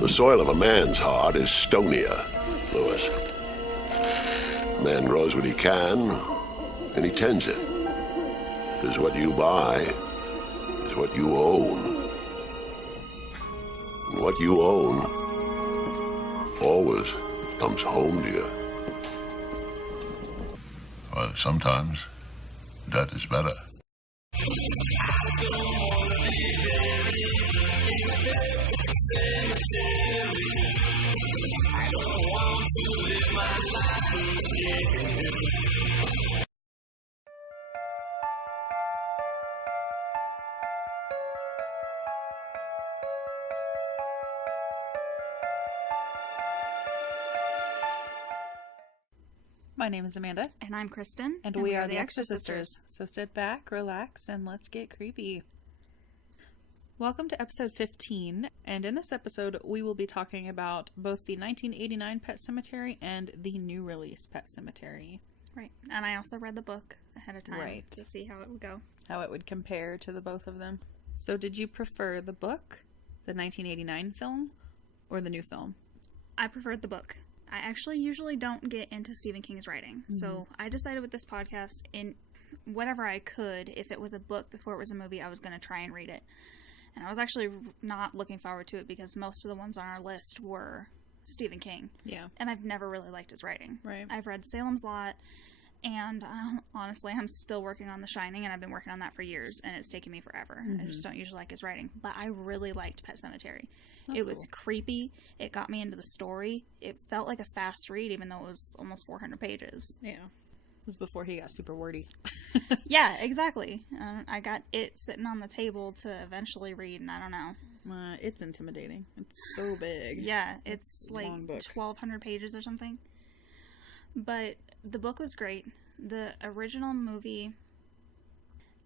The soil of a man's heart is stonier, Louis. A man grows what he can, and he tends it. Because what you buy is what you own. And what you own always comes home to you. Well, sometimes that is better. My name is Amanda. And I'm Kristin. And we are the Exorcisters. So sit back, relax, and let's get creepy. Welcome to episode 15. And in this episode, we will be talking about both the 1989 Pet Sematary and the new release Pet Sematary. Right. And I also read the book ahead of time Right. to see how it would go. How it would compare to the both of them. So did you prefer the book, the 1989 film, or the new film? I preferred the book. I actually usually don't get into Stephen King's writing. Mm-hmm. So I decided with this podcast, in whatever I could, if it was a book before it was a movie, I was going to try and read it. And I was actually not looking forward to it because most of the ones on our list were Stephen King. Yeah. And I've never really liked his writing. Right. I've read Salem's Lot, and honestly, I'm still working on The Shining, and I've been working on that for years, and it's taken me forever. Mm-hmm. I just don't usually like his writing. But I really liked Pet Sematary. It was creepy. It got me into the story. It felt like a fast read, even though it was almost 400 pages. Yeah. It was before he got super wordy. Yeah, exactly. I got it sitting on the table to eventually read, and I don't know. It's intimidating. It's so big. Yeah, it's like 1,200 pages or something. But the book was great. The original movie,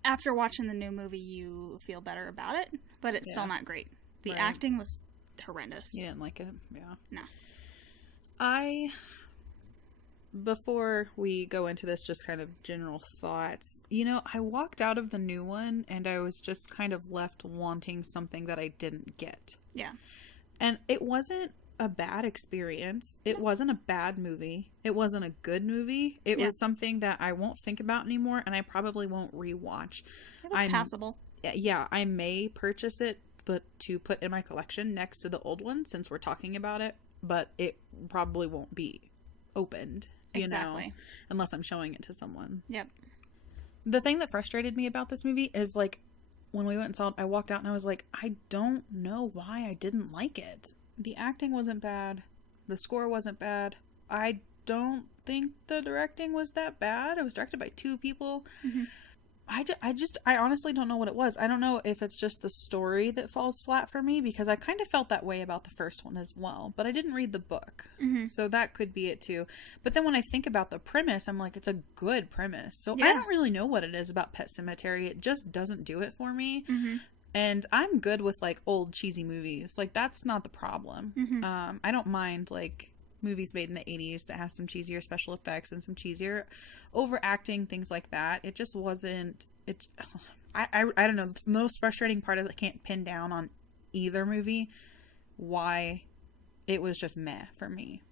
after watching the new movie, you feel better about it, but it's still not great. The acting was horrendous. You didn't like it? Yeah. No. Before we go into this, just kind of general thoughts, I walked out of the new one and I was just kind of left wanting something that I didn't get. Yeah. And it wasn't a bad experience. It wasn't a bad movie. It wasn't a good movie. It was something that I won't think about anymore and I probably won't rewatch. It was passable. Yeah, I may purchase it, but to put in my collection next to the old one since we're talking about it, but it probably won't be opened, unless I'm showing it to someone. Yep. The thing that frustrated me about this movie is, like, when we went and saw it, I walked out and I was like, I don't know why I didn't like it. The acting wasn't bad. The score wasn't bad. I don't think the directing was that bad. It was directed by two people. Mm-hmm. I honestly don't know what it was. I don't know if it's just the story that falls flat for me, because I kind of felt that way about the first one as well, but I didn't read the book. Mm-hmm. So that could be it too. But then when I think about the premise, I'm like, it's a good premise. So I don't really know what it is about Pet Sematary. It just doesn't do it for me. Mm-hmm. And I'm good with, like, old cheesy movies. Like, that's not the problem. Mm-hmm. I don't mind, like, movies made in the 80s that have some cheesier special effects and some cheesier overacting, things like that. It just wasn't, I don't know. The most frustrating part is I can't pin down on either movie why it was just meh for me.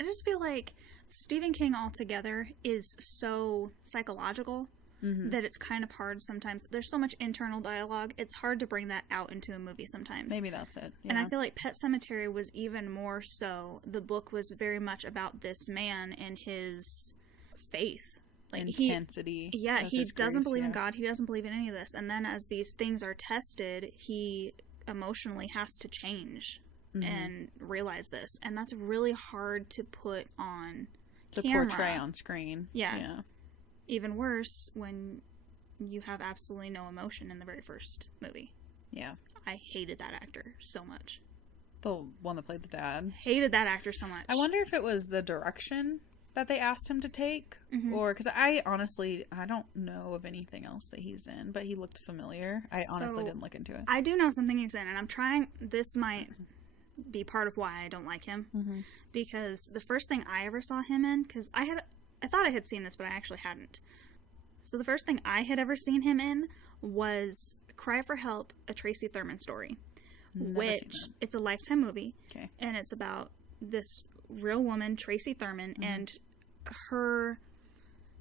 I just feel like Stephen King altogether is so psychological that it's kind of hard sometimes. There's so much internal dialogue. It's hard to bring that out into a movie sometimes. Maybe that's it. Yeah. And I feel like Pet Sematary was even more so. The book was very much about this man and his faith. Like intensity. He doesn't believe in God. He doesn't believe in any of this. And then as these things are tested, he emotionally has to change and realize this. And that's really hard to put on camera. Portray on screen. Yeah. Even worse when you have absolutely no emotion in the very first movie. Yeah. I hated that actor so much. The one that played the dad. Hated that actor so much. I wonder if it was the direction that they asked him to take, or because I don't know of anything else that he's in, but he looked familiar. I honestly didn't look into it. I do know something he's in, and I'm trying. This might be part of why I don't like him, because the first thing I ever saw him in, because I thought I had seen this, but I actually hadn't. So the first thing I had ever seen him in was Cry for Help, a Tracy Thurman story, Never seen which that. it's a Lifetime movie. Okay. And it's about this real woman, Tracy Thurman, and her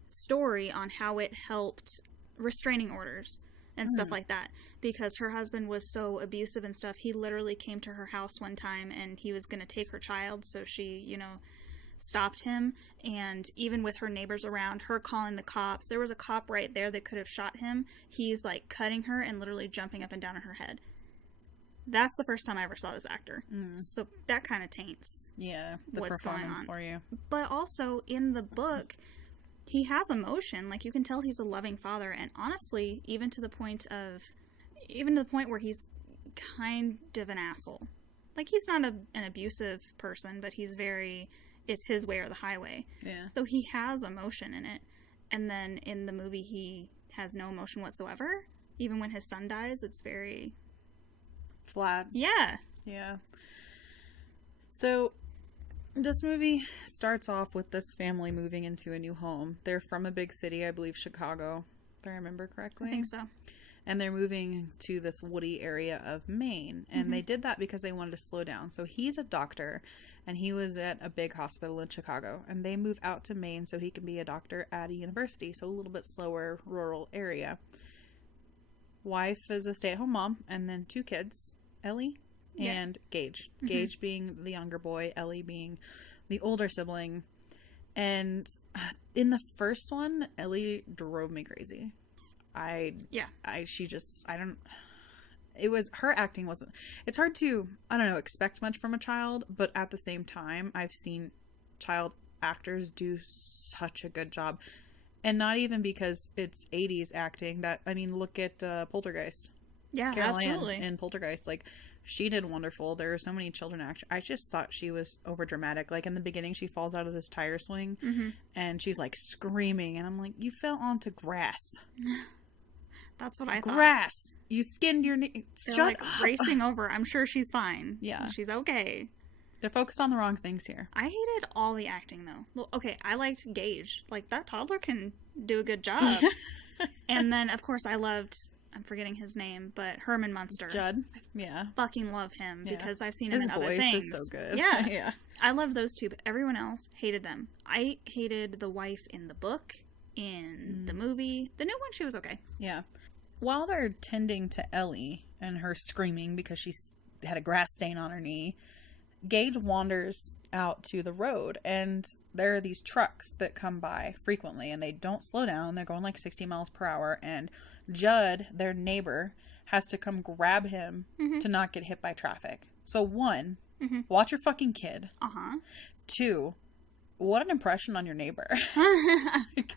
story on how it helped restraining orders and stuff like that, because her husband was so abusive and stuff. He literally came to her house one time and he was going to take her child, so she, you know, stopped him. And even with her neighbors around, her calling the cops, there was a cop right there that could have shot him. He's like cutting her and literally jumping up and down on her head. That's the first time I ever saw this actor. So that kind of taints Yeah, the what's going performance on for you. But also in the book, he has emotion. Like, you can tell he's a loving father, and honestly, even to the point where he's kind of an asshole. Like, he's not an abusive person, but he's very, it's his way or the highway. Yeah. So he has emotion in it. And then in the movie, he has no emotion whatsoever. Even when his son dies, it's very Flat. yeah. Yeah. So, this movie starts off with this family moving into a new home. They're from a big city, I believe Chicago, if I remember correctly. I think so. And they're moving to this woody area of Maine. And they did that because they wanted to slow down. So he's a doctor, and he was at a big hospital in Chicago. And they move out to Maine so he can be a doctor at a university. So a little bit slower, rural area. Wife is a stay-at-home mom, and then 2 kids, Ellie and Gage. Gage being the younger boy, Ellie being the older sibling. And in the first one, Ellie drove me crazy. Her acting wasn't, it's hard to, I don't know, expect much from a child, but at the same time, I've seen child actors do such a good job. And not even because it's 80s acting. Look at Poltergeist. Yeah, Carol absolutely. Ann in Poltergeist, like, she did wonderful. There are so many children actors. I just thought she was over dramatic. Like, in the beginning, she falls out of this tire swing and she's like screaming, and I'm like, you fell onto grass. That's what I thought. Grass. You skinned your knee. They're Shut like up. racing over. I'm sure she's fine. Yeah. She's okay. They're focused on the wrong things here. I hated all the acting, though. Well, okay, I liked Gage. Like, that toddler can do a good job. And then, of course, I loved, I'm forgetting his name, but Herman Munster. Judd. Yeah. Fucking love him because I've seen him His in other voice things. is so good. Yeah. Yeah. I love those two, but everyone else hated them. I hated the wife in the book, in the movie. The new one, she was okay. Yeah. While they're tending to Ellie and her screaming because she's had a grass stain on her knee, Gage wanders out to the road, and there are these trucks that come by frequently, and they don't slow down. They're going like 60 miles per hour, and Judd, their neighbor, has to come grab him to not get hit by traffic. So 1, watch your fucking kid. 2, what an impression on your neighbor. Like,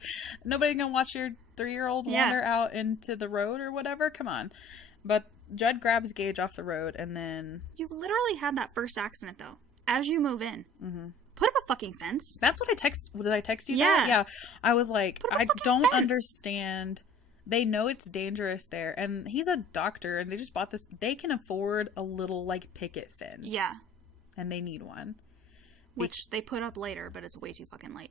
nobody's gonna watch your 3-year-old wander out into the road or whatever. Come on. But Judd grabs Gage off the road, and then... You've literally had that first accident, though. As you move in. Put up a fucking fence. That's what I text... Did I text you that? Yeah. I was like, I don't understand. They know it's dangerous there, and he's a doctor, and they just bought this... They can afford a little, like, picket fence. Yeah. And they need one. Which they put up later, but it's way too fucking late.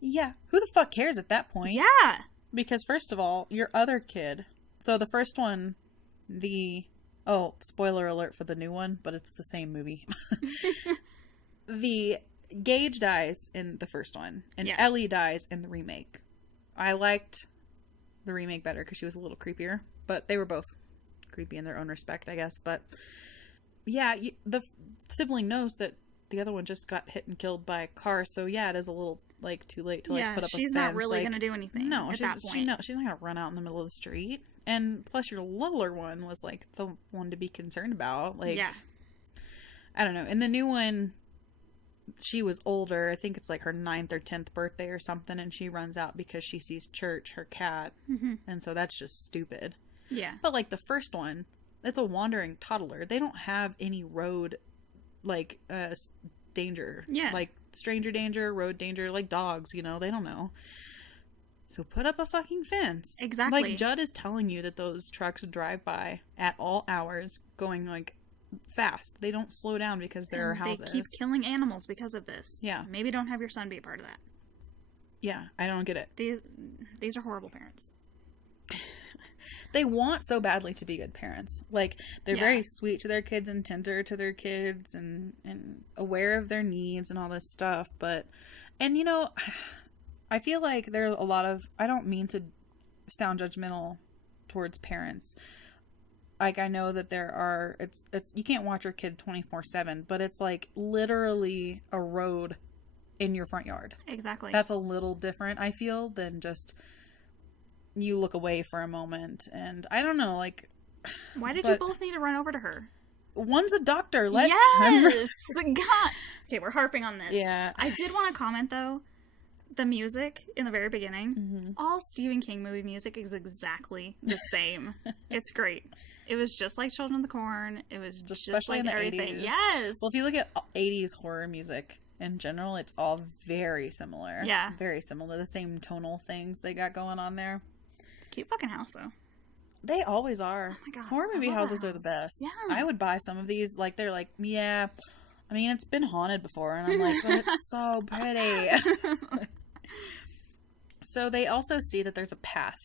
Yeah. Who the fuck cares at that point? Yeah. Because, first of all, your other kid... So the first one... spoiler alert for the new one, but it's the same movie. The Gage dies in the first one, and Ellie dies in the remake. I liked the remake better because she was a little creepier, but they were both creepy in their own respect, I guess. But yeah, the sibling knows that the other one just got hit and killed by a car, so yeah, it is a little like too late to like put up a fence. She's not really gonna do anything. No, at that point. She's not gonna run out in the middle of the street. And plus, your littler one was like the one to be concerned about. Like, I don't know. In the new one, she was older. I think it's like her 9th or 10th birthday or something, and she runs out because she sees Church, her cat, and so that's just stupid. Yeah. But like the first one, it's a wandering toddler. They don't have any road like danger. Yeah. Like stranger danger, road danger, like dogs. You know, they don't know. So put up a fucking fence. Exactly. Like, Judd is telling you that those trucks drive by at all hours going, like, fast. They don't slow down because there are houses. They keep killing animals because of this. Yeah. Maybe don't have your son be a part of that. Yeah, I don't get it. These are horrible parents. they want so badly to be good parents. Like, they're very sweet to their kids and tender to their kids and aware of their needs and all this stuff. But, and you know, I feel like there's a lot of, I don't mean to sound judgmental towards parents. Like, I know that there are, it's you can't watch your kid 24/7, but it's like literally a road in your front yard. Exactly. That's a little different, I feel, than just you look away for a moment. And I don't know, like, why did you both need to run over to her? One's a doctor. Let yes! God. Okay, we're harping on this. Yeah. I did want to comment, though. The music in the very beginning, all Stephen King movie music is exactly the same. It's great. It was just like Children of the Corn. It was just especially like in the everything. 80s. Yes. Well, if you look at 80s horror music in general, it's all very similar. Yeah. Very similar. The same tonal things they got going on there. It's a cute fucking house, though. They always are. Oh my God. Horror movie houses are the best. Yeah. I would buy some of these. Like, they're like, yeah, I mean, it's been haunted before. And I'm like, but it's so pretty. So they also see that there's a path.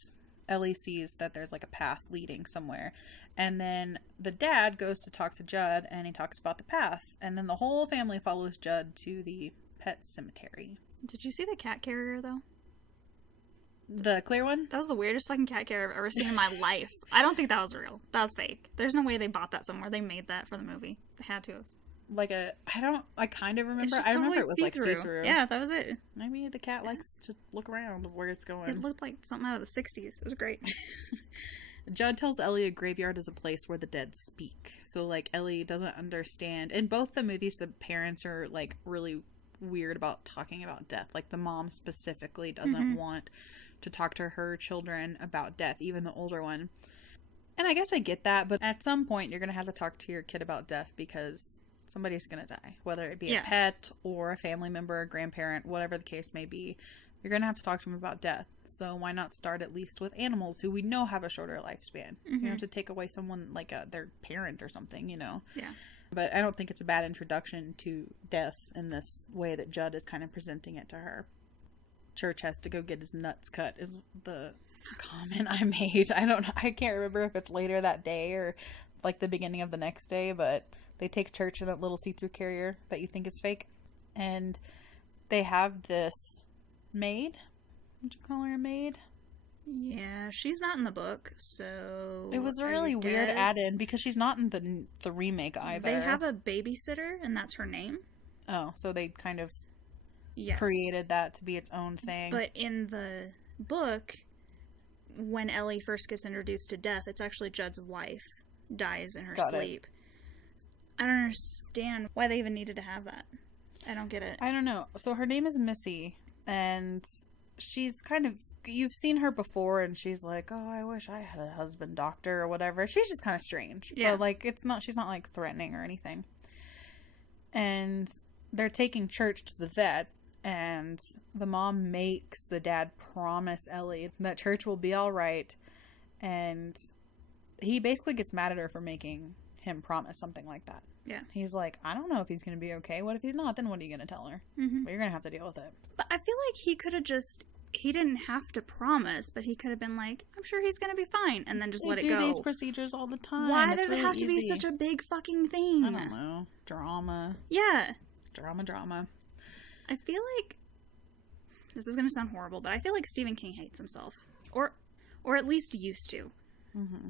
Ellie sees that there's like a path leading somewhere. And then the dad goes to talk to Judd and he talks about the path. And then the whole family follows Judd to the Pet Sematary. Did you see the cat carrier, though? The clear one? That was the weirdest fucking cat carrier I've ever seen in my life. I don't think that was real. That was fake. There's no way they bought that somewhere. They made that for the movie. They had to. Like I kind of remember. It's just I remember totally it was like see-through. Yeah, that was it. Maybe the cat likes to look around where it's going. It looked like something out of the 60s. It was great. Judd tells Ellie a graveyard is a place where the dead speak. So, like, Ellie doesn't understand. In both the movies, the parents are, like, really weird about talking about death. Like, the mom specifically doesn't want to talk to her children about death, even the older one. And I guess I get that, but at some point, you're going to have to talk to your kid about death because somebody's going to die. Whether it be a pet or a family member, a grandparent, whatever the case may be. You're going to have to talk to them about death. So why not start at least with animals who we know have a shorter lifespan? You don't have to take away someone like their parent or something, you know? Yeah. But I don't think it's a bad introduction to death in this way that Judd is kind of presenting it to her. Church has to go get his nuts cut is the comment I made. I can't remember if it's later that day or like the beginning of the next day, but they take Church in that little see-through carrier that you think is fake. And they have this maid. Would you call her a maid? Yeah, she's not in the book, so it was a really weird add-in because she's not in the remake either. They have a babysitter, and that's her name. Oh, so they kind of created that to be its own thing. But in the book, when Ellie first gets introduced to death, it's actually Judd's wife dies in her sleep. I don't understand why they even needed to have that. I don't get it. I don't know. So her name is Missy. And she's kind of, you've seen her before and she's like, oh, I wish I had a husband doctor or whatever. She's just kind of strange. Yeah. But like, she's not like threatening or anything. And they're taking Church to the vet and the mom makes the dad promise Ellie that Church will be all right. And he basically gets mad at her for making him promise something like that. Yeah. He's like, I don't know if he's going to be okay. What if he's not? Then what are you going to tell her? But you're going to have to deal with it. But I feel like he could have he didn't have to promise, but he could have been like, I'm sure he's going to be fine, and then just let it go. They do these procedures all the time. Why did it have to be such a big fucking thing? I don't know. Drama. Yeah. Drama. I feel like, this is going to sound horrible, but I feel like Stephen King hates himself. Or at least used to.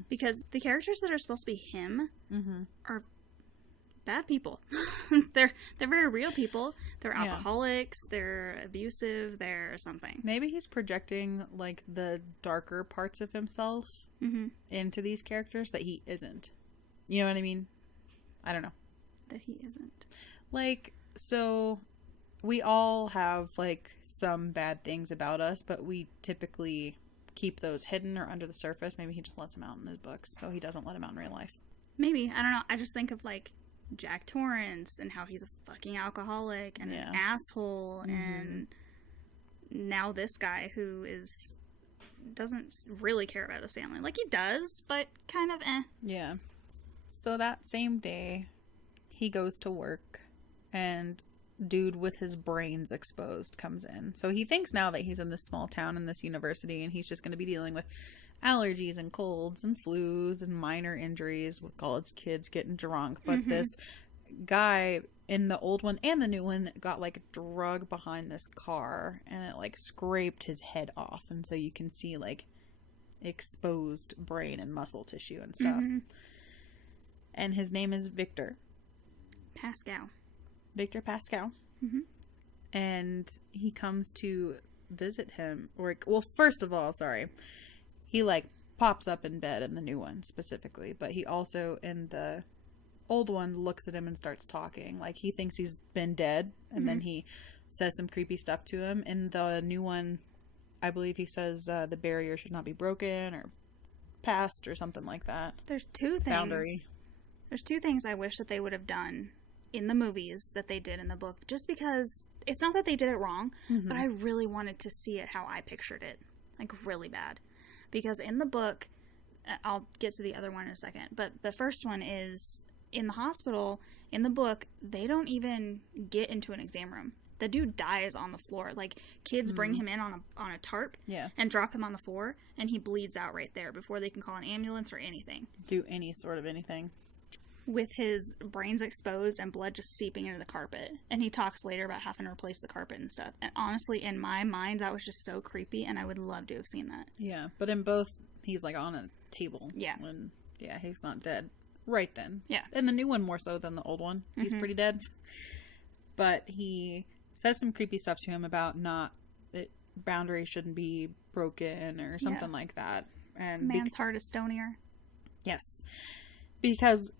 Because the characters that are supposed to be him are bad people. they're very real people. They're alcoholics, they're abusive, they're something. Maybe he's projecting like the darker parts of himself into these characters that he isn't. You know what I mean? I don't know. That he isn't. Like, so we all have like some bad things about us, but we typically keep those hidden or under the surface. Maybe he just lets them out in his books, so he doesn't let them out in real life. Maybe. I don't know. I just think of like Jack Torrance and how he's a fucking alcoholic and an asshole, and now this guy who doesn't really care about his family. Like, he does, but kind of Yeah. So that same day, he goes to work, and dude with his brains exposed comes in. So he thinks now that he's in this small town in this university, and he's just going to be dealing with allergies and colds and flus and minor injuries with all its kids getting drunk. But this guy in the old one and the new one got like drug behind this car, and it like scraped his head off, and so you can see like exposed brain and muscle tissue and stuff. And his name is Victor Pascal. And he comes to visit him, or, well, first of all, he like pops up in bed in the new one specifically, but he also in the old one looks at him and starts talking. Like, he thinks he's been dead, and then he says some creepy stuff to him. In the new one, I believe he says the barrier should not be broken or passed or something like that. There's two things. Boundary. There's two things I wish that they would have done in the movies that they did in the book, just because it's not that they did it wrong, but I really wanted to see it how I pictured it, like really bad. Because in the book, I'll get to the other one in a second, but the first one is in the hospital. In the book, they don't even get into an exam room. The dude dies on the floor. Like, kids bring him in on a tarp and drop him on the floor, and he bleeds out right there before they can call an ambulance or anything. Do any sort of anything. With his brains exposed and blood just seeping into the carpet. And he talks later about having to replace the carpet and stuff. And honestly, in my mind, that was just so creepy, and I would love to have seen that. Yeah, but in both, he's like on a table. Yeah. When, he's not dead right then. Yeah. And the new one more so than the old one. He's pretty dead. But he says some creepy stuff to him about that boundaries shouldn't be broken or something like that. And man's heart is stonier. Yes. Because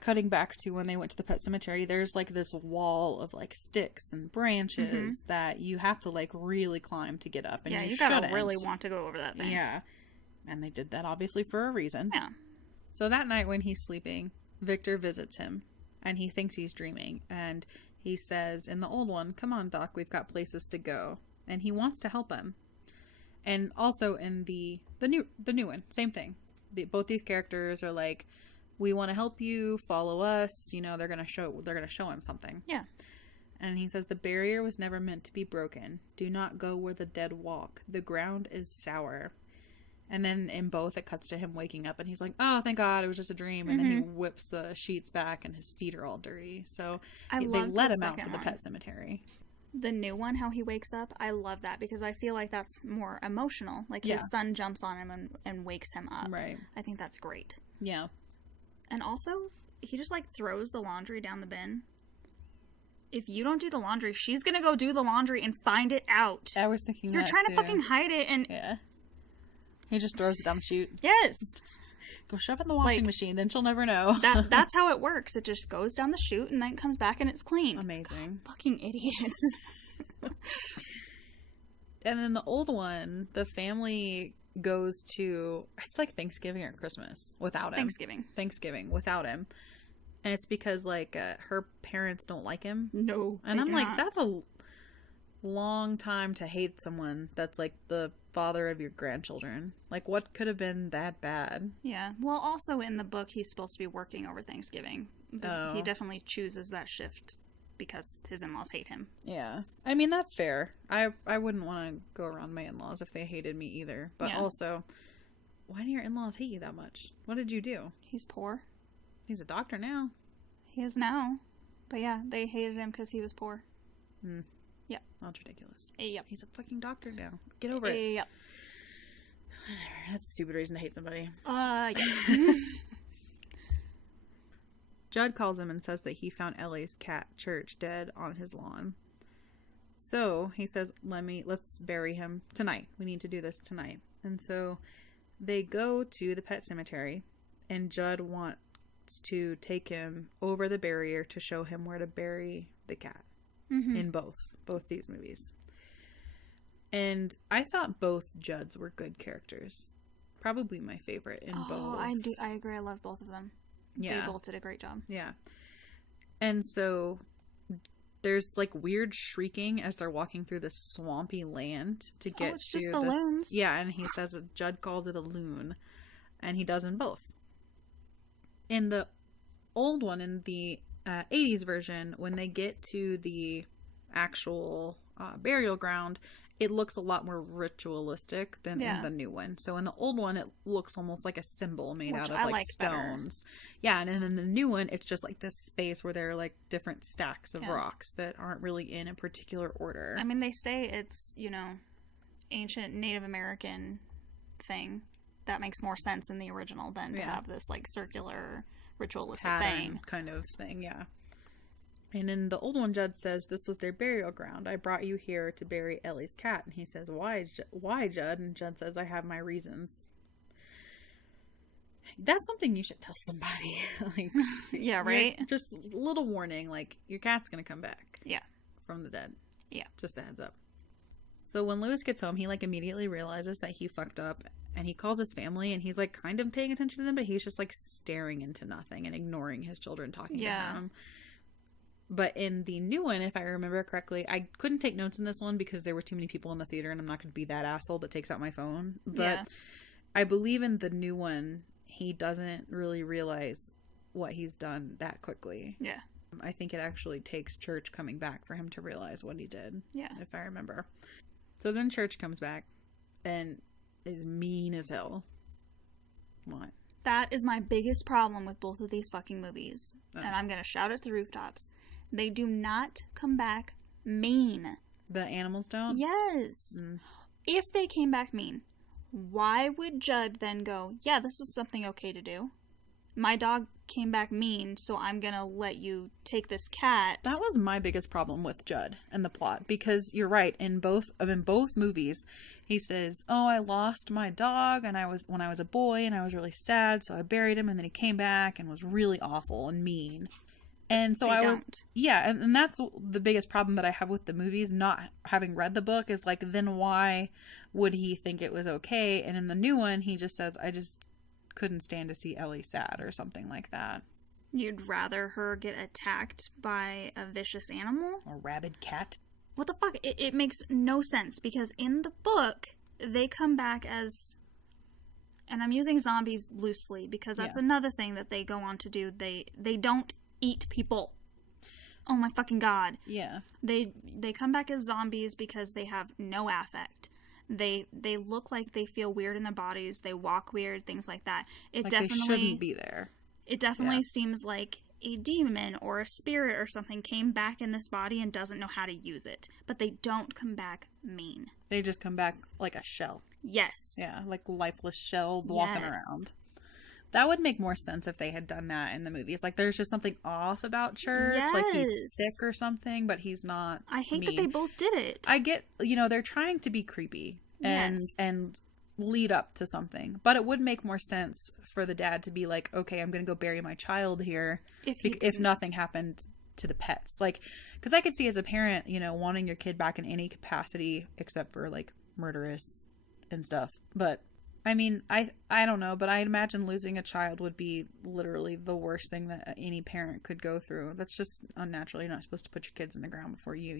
cutting back to when they went to the Pet Sematary, there's like this wall of like sticks and branches that you have to like really climb to get up. And you gotta really want to go over that thing. Yeah. And they did that obviously for a reason. Yeah. So that night when he's sleeping, Victor visits him, and he thinks he's dreaming. And he says in the old one, "Come on, Doc, we've got places to go." And he wants to help him. And also in the new one, same thing. Both these characters are like, "We want to help you, follow us." You know, they're gonna show him something. Yeah. And he says, "The barrier was never meant to be broken. Do not go where the dead walk. The ground is sour." And then in both, it cuts to him waking up, and he's like, "Oh, thank God, it was just a dream." And then he whips the sheets back, and his feet are all dirty. So they let him out to the Pet Sematary. The new one, how he wakes up, I love that, because I feel like that's more emotional. Like, his son jumps on him and wakes him up. Right. I think that's great. Yeah. And also, he just, like, throws the laundry down the bin. If you don't do the laundry, she's gonna go do the laundry and find it out. I was thinking You're trying to fucking hide it, and... Yeah. He just throws it down the chute. Yes! Go shove it in the washing machine, then she'll never know. That's how it works. It just goes down the chute, and then it comes back and it's clean. Amazing. Fucking idiots. And then the old one, the family goes to... It's like Thanksgiving or Christmas without him. Thanksgiving without him. And it's because, like, her parents don't like him. No. And I'm like, that's a long time to hate someone that's, like, the father of your grandchildren. Like, what could have been that bad? Yeah. Well, also in the book, he's supposed to be working over Thanksgiving. But he definitely chooses that shift because his in-laws hate him. Yeah. I mean, that's fair. I wouldn't want to go around my in-laws if they hated me either. But also, why do your in-laws hate you that much? What did you do? He's poor. He's a doctor now. He is now. But yeah, they hated him because he was poor. Yep. That's ridiculous. Yep. He's a fucking doctor now. Get over it. Yep. That's a stupid reason to hate somebody. Yeah. Judd calls him and says that he found Ellie's cat, Church, dead on his lawn. So he says, let's bury him tonight. We need to do this tonight. And so they go to the Pet Sematary, and Judd wants to take him over the barrier to show him where to bury the cat. In both these movies. And I thought both Judds were good characters. Probably my favorite in both. I agree. I love both of them. Yeah. They both did a great job. Yeah. And so there's like weird shrieking as they're walking through this swampy land to get it's to just the loons. Yeah, and he says Judd calls it a loon. And he does in both. In the old one, in the 80s version, when they get to the actual burial ground, it looks a lot more ritualistic than in the new one. So in the old one, it looks almost like a symbol made out of like stones. Better. Yeah, and then in the new one, it's just like this space where there are like different stacks of rocks that aren't really in a particular order. I mean, they say it's, you know, ancient Native American thing. That makes more sense in the original than to have this like circular ritualistic thing. Kind of thing, yeah. And in the old one, Judd says, "This was their burial ground. I brought you here to bury Ellie's cat." And he says, "Why, Judd?" And Judd says, "I have my reasons." That's something you should tell somebody. Like, yeah, right? Just a little warning, like, your cat's going to come back. Yeah. From the dead. Yeah. Just a heads up. So when Lewis gets home, he, like, immediately realizes that he fucked up. And he calls his family, and he's, like, kind of paying attention to them, but he's just, like, staring into nothing and ignoring his children talking to him. But in the new one, if I remember correctly, I couldn't take notes in this one because there were too many people in the theater, and I'm not going to be that asshole that takes out my phone. But I believe in the new one, he doesn't really realize what he's done that quickly. Yeah. I think it actually takes Church coming back for him to realize what he did. Yeah. If I remember. So then Church comes back and is mean as hell. What? That is my biggest problem with both of these fucking movies. Oh. And I'm going to shout it to the rooftops. They do not come back mean. The animals don't? Yes. If they came back mean, why would Judd then go, yeah, this is something okay to do? My dog came back mean, so I'm gonna let you take this cat. That was my biggest problem with Judd and the plot, because you're right, in both movies, he says, "Oh, I lost my dog, and when I was a boy, and I was really sad, so I buried him, and then he came back and was really awful and mean." And so and that's the biggest problem that I have with the movies, not having read the book, is like, then why would he think it was okay? And in the new one, he just says, "I just couldn't stand to see Ellie sad," or something like that. You'd rather her get attacked by a vicious animal? A rabid cat? What the fuck? It makes no sense, because in the book, they come back as... And I'm using zombies loosely, because that's another thing that they go on to do. They don't eat people. Oh my fucking god. Yeah. They come back as zombies because they have no affect. They look like they feel weird in their bodies. They walk weird, things like that. They shouldn't be there. It definitely seems like a demon or a spirit or something came back in this body and doesn't know how to use it. But they don't come back mean. They just come back like a shell. Yes. Yeah, like a lifeless shell walking around. That would make more sense if they had done that in the movies. Like, there's just something off about Church. Yes. Like, he's sick or something, but he's not I hate mean. that they both did it. I get, they're trying to be creepy and lead up to something. But it would make more sense for the dad to be like, okay, I'm going to go bury my child here if nothing happened to the pets. Like, because I could see as a parent, wanting your kid back in any capacity except for, like, murderous and stuff. But... I mean, I don't know, but I imagine losing a child would be literally the worst thing that any parent could go through. That's just unnatural. You're not supposed to put your kids in the ground before you.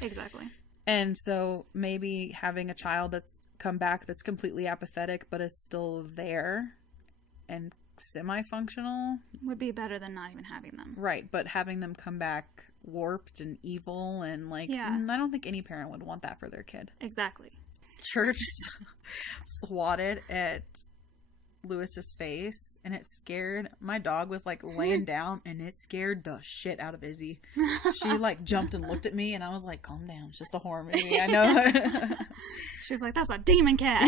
Exactly. And so maybe having a child that's come back that's completely apathetic but is still there and semi-functional would be better than not even having them. Right, but having them come back warped and evil and, like, I don't think any parent would want that for their kid. Exactly. Church swatted at Lewis's face, and it scared my dog. Was like laying down, and it scared the shit out of Izzy. She like jumped and looked at me, and I was like, calm down, it's just a horror movie, I know. She's like, that's a demon cat.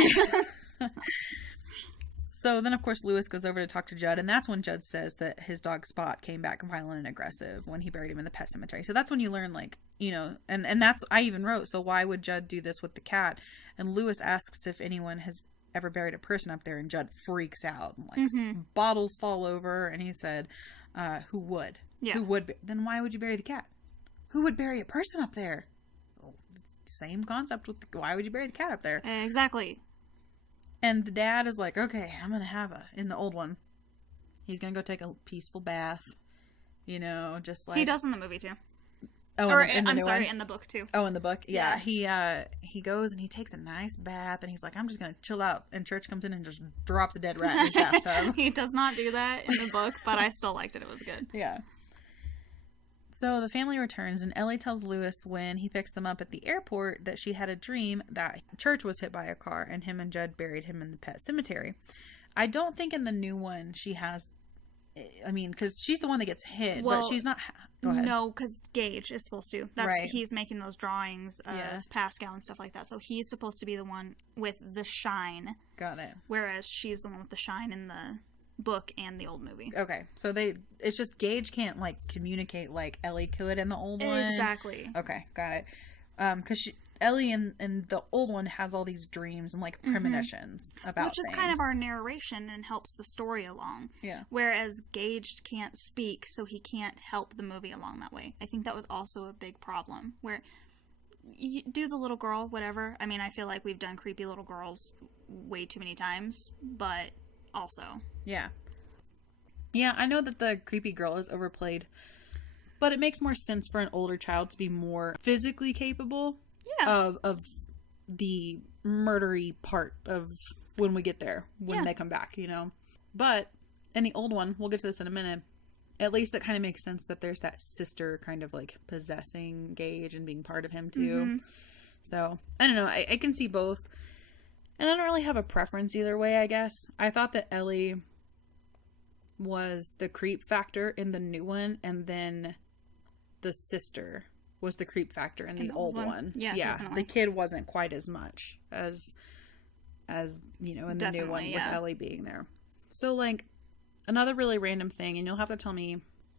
So then, of course, Lewis goes over to talk to Judd, and that's when Judd says that his dog Spot came back violent and aggressive when he buried him in the Pet Sematary. So that's when you learn, like, and that's, I even wrote, so why would Judd do this with the cat? And Lewis asks if anyone has ever buried a person up there, and Judd freaks out. And, like, bottles fall over, and he said, who would? Yeah. Who would? Then why would you bury the cat? Who would bury a person up there? Well, same concept with why would you bury the cat up there? Exactly. And the dad is like, okay, I'm going to have in the old one, he's going to go take a peaceful bath, just like... He does in the movie, too. Oh, in the book, too. Oh, in the book? Yeah. He goes and he takes a nice bath, and he's like, I'm just going to chill out. And Church comes in and just drops a dead rat in his bathtub. He does not do that in the book, but I still liked it. It was good. Yeah. So the family returns, and Ellie tells Lewis when he picks them up at the airport that she had a dream that Church was hit by a car and him and Judd buried him in the Pet Sematary. I don't think in the new one she has... I mean, because she's the one that gets hit, but she's not... Go ahead. No, because Gage is supposed to. That's right. He's making those drawings of Pascal and stuff like that. So he's supposed to be the one with the shine. Got it. Whereas she's the one with the shine in the book and the old movie. Okay. So it's just Gage can't, like, communicate like Ellie could in the old one. Exactly. Okay. Got it. Because Ellie in the old one has all these dreams and, like, premonitions about Which is things. kind of our narration and helps the story along. Yeah. Whereas Gage can't speak, so he can't help the movie along that way. I think that was also a big problem. Where you do the little girl, whatever. I mean, I feel like we've done creepy little girls way too many times, but also. Yeah. Yeah, I know that the creepy girl is overplayed, but it makes more sense for an older child to be more physically capable. Yeah. Of the murdery part of when we get there, when they come back, you know. But in the old one, we'll get to this in a minute, at least it kind of makes sense that there's that sister kind of like possessing Gage and being part of him too. So, I don't know. I can see both. And I don't really have a preference either way, I guess. I thought that Ellie was the creep factor in the new one, and then the sister was the creep factor in the old one. Yeah, definitely. The kid wasn't quite as much as you know, in the new one with Ellie being there. So, like, another really random thing, and you'll have to tell me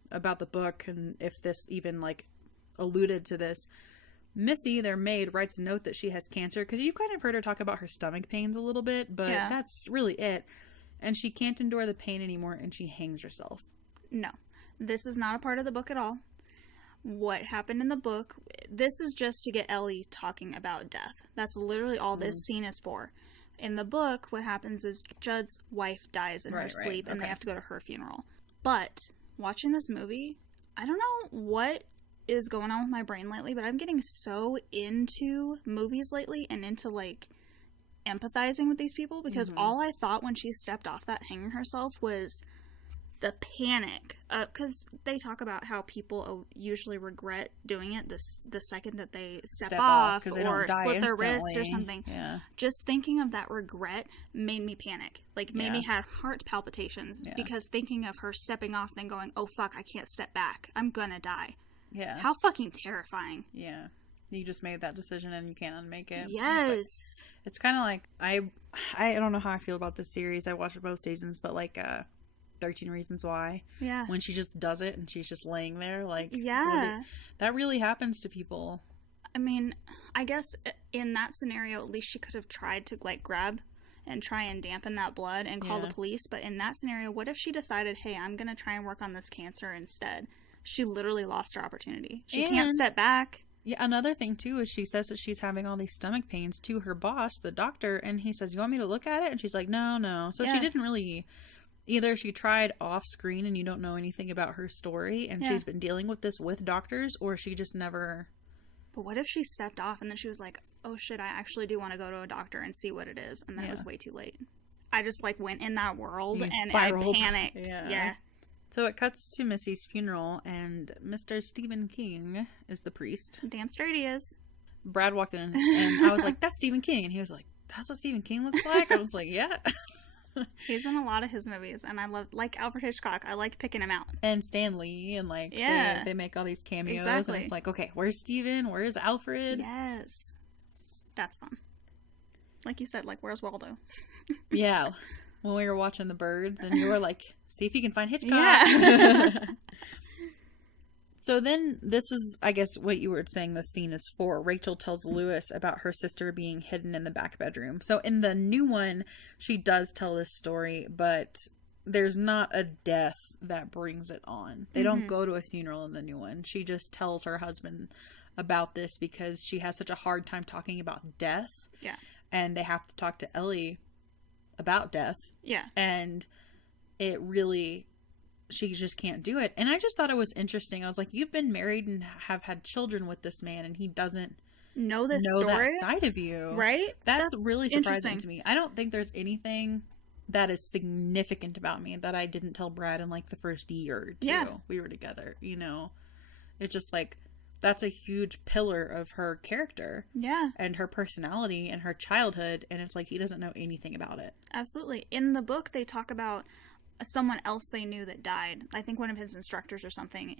about the book and if this even, like, alluded to this. Missy, their maid, writes a note that she has cancer, because you've kind of heard her talk about her stomach pains a little bit, but that's really it. And she can't endure the pain anymore, and she hangs herself. No. This is not a part of the book at all. What happened in the book, this is just to get Ellie talking about death. That's literally all this scene is for. In the book, what happens is Judd's wife dies in her sleep, and they have to go to her funeral. But watching this movie, I don't know what is going on with my brain lately, but I'm getting so into movies lately and into, like, empathizing with these people, because all I thought when she stepped off that hanging herself was the panic, because they talk about how people usually regret doing it the second that they step off or slit their wrist or something. Just thinking of that regret made me panic, like made me have heart palpitations, because thinking of her stepping off then going, oh fuck, I can't step back, I'm gonna die. How fucking terrifying. You just made that decision and you can't unmake it. Yes. But it's kind of like, I don't know how I feel about this series. I watched both seasons, but like 13 Reasons Why. When she just does it and she's just laying there, like, that really happens to people. I mean, I guess in that scenario, at least she could have tried to, like, grab and try and dampen that blood and call the police. But in that scenario, what if she decided, hey, I'm going to try and work on this cancer instead? She literally lost her opportunity. She can't step back. Yeah, another thing, too, is she says that she's having all these stomach pains to her boss, the doctor, and he says, you want me to look at it? And she's like, no. So she didn't really... Either she tried off screen and you don't know anything about her story and she's been dealing with this with doctors, or she just never... But what if she stepped off and then she was like, oh shit, I actually do want to go to a doctor and see what it is, and then it was way too late. I just, like, went in that world and spiraled. I panicked. So it cuts to Missy's funeral, and Mr. Stephen King is the priest. Damn straight he is. Brad walked in, and I was like, that's Stephen King. And he was like, that's what Stephen King looks like? I was like, yeah. He's in a lot of his movies, and I love, like Alfred Hitchcock, I like picking him out. And Stan Lee, and, like, they make all these cameos, and it's like, okay, where's Steven? Where's Alfred? Yes. That's fun. Like you said, like, where's Waldo? When we were watching the birds, and you were like, see if you can find Hitchcock. So then, this is, I guess, what you were saying the scene is for. Rachel tells Lewis about her sister being hidden in the back bedroom. So in the new one, she does tell this story, but there's not a death that brings it on. They don't go to a funeral in the new one. She just tells her husband about this because she has such a hard time talking about death. And they have to talk to Ellie about death. And it really... She just can't do it. And I just thought it was interesting. I was like, you've been married and have had children with this man, and he doesn't know that side of you. Right? That's really surprising to me. I don't think there's anything that is significant about me that I didn't tell Brad in, like, the first year or two we were together, you know? It's just like, that's a huge pillar of her character. Yeah. And her personality and her childhood. And it's like, he doesn't know anything about it. Absolutely. In the book, they talk about someone else they knew that died. I think one of his instructors or something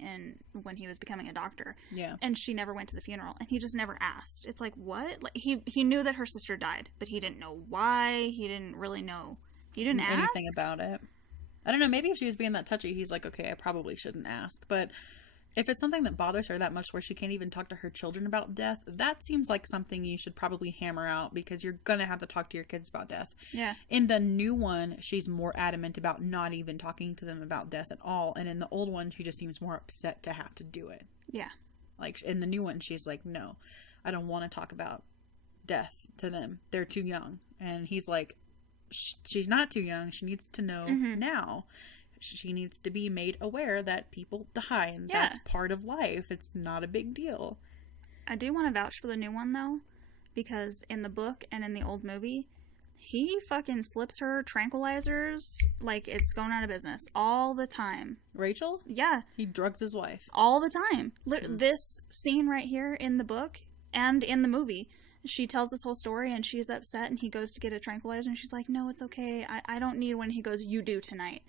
when he was becoming a doctor. Yeah. And she never went to the funeral. And he just never asked. It's like, what? Like, he knew that her sister died, but he didn't know why. He didn't really know. He didn't ask anything about it. I don't know. Maybe if she was being that touchy, he's like, okay, I probably shouldn't ask. But if it's something that bothers her that much where she can't even talk to her children about death, that seems like something you should probably hammer out, because you're going to have to talk to your kids about death. Yeah. In the new one, she's more adamant about not even talking to them about death at all. And in the old one, she just seems more upset to have to do it. Yeah. Like, in the new one, she's like, no, I don't want to talk about death to them. They're too young. And he's like, she's not too young. She needs to know now. She needs to be made aware that people die, and that's part of life. It's not a big deal. I do want to vouch for the new one, though, because in the book and in the old movie, he fucking slips her tranquilizers like it's going out of business all the time. Rachel? Yeah. He drugs his wife. All the time. This scene right here in the book and in the movie, she tells this whole story and she's upset, and he goes to get a tranquilizer and she's like, no, it's okay. I don't need one. He goes, you do tonight.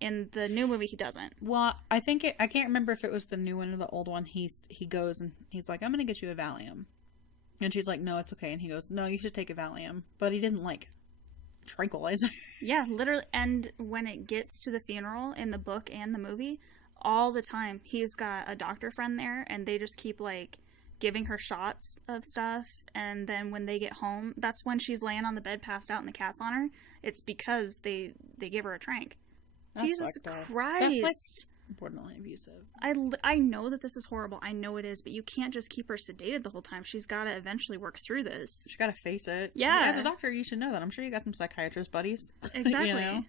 In the new movie, he doesn't. Well, I think I can't remember if it was the new one or the old one. He goes and he's like, I'm going to get you a Valium. And she's like, no, it's okay. And he goes, no, you should take a Valium. But he didn't, like, tranquilize her. Yeah, literally. And when it gets to the funeral in the book and the movie, all the time, he's got a doctor friend there, and they just keep, like, giving her shots of stuff. And then when they get home, that's when she's laying on the bed passed out and the cat's on her. It's because they give her a trank. Jesus Christ. That's like borderline abusive. I know that this is horrible. I know it is, but you can't just keep her sedated the whole time. She's got to eventually work through this. She's got to face it. Yeah. As a doctor, you should know that. I'm sure you got some psychiatrist buddies. Exactly. You know?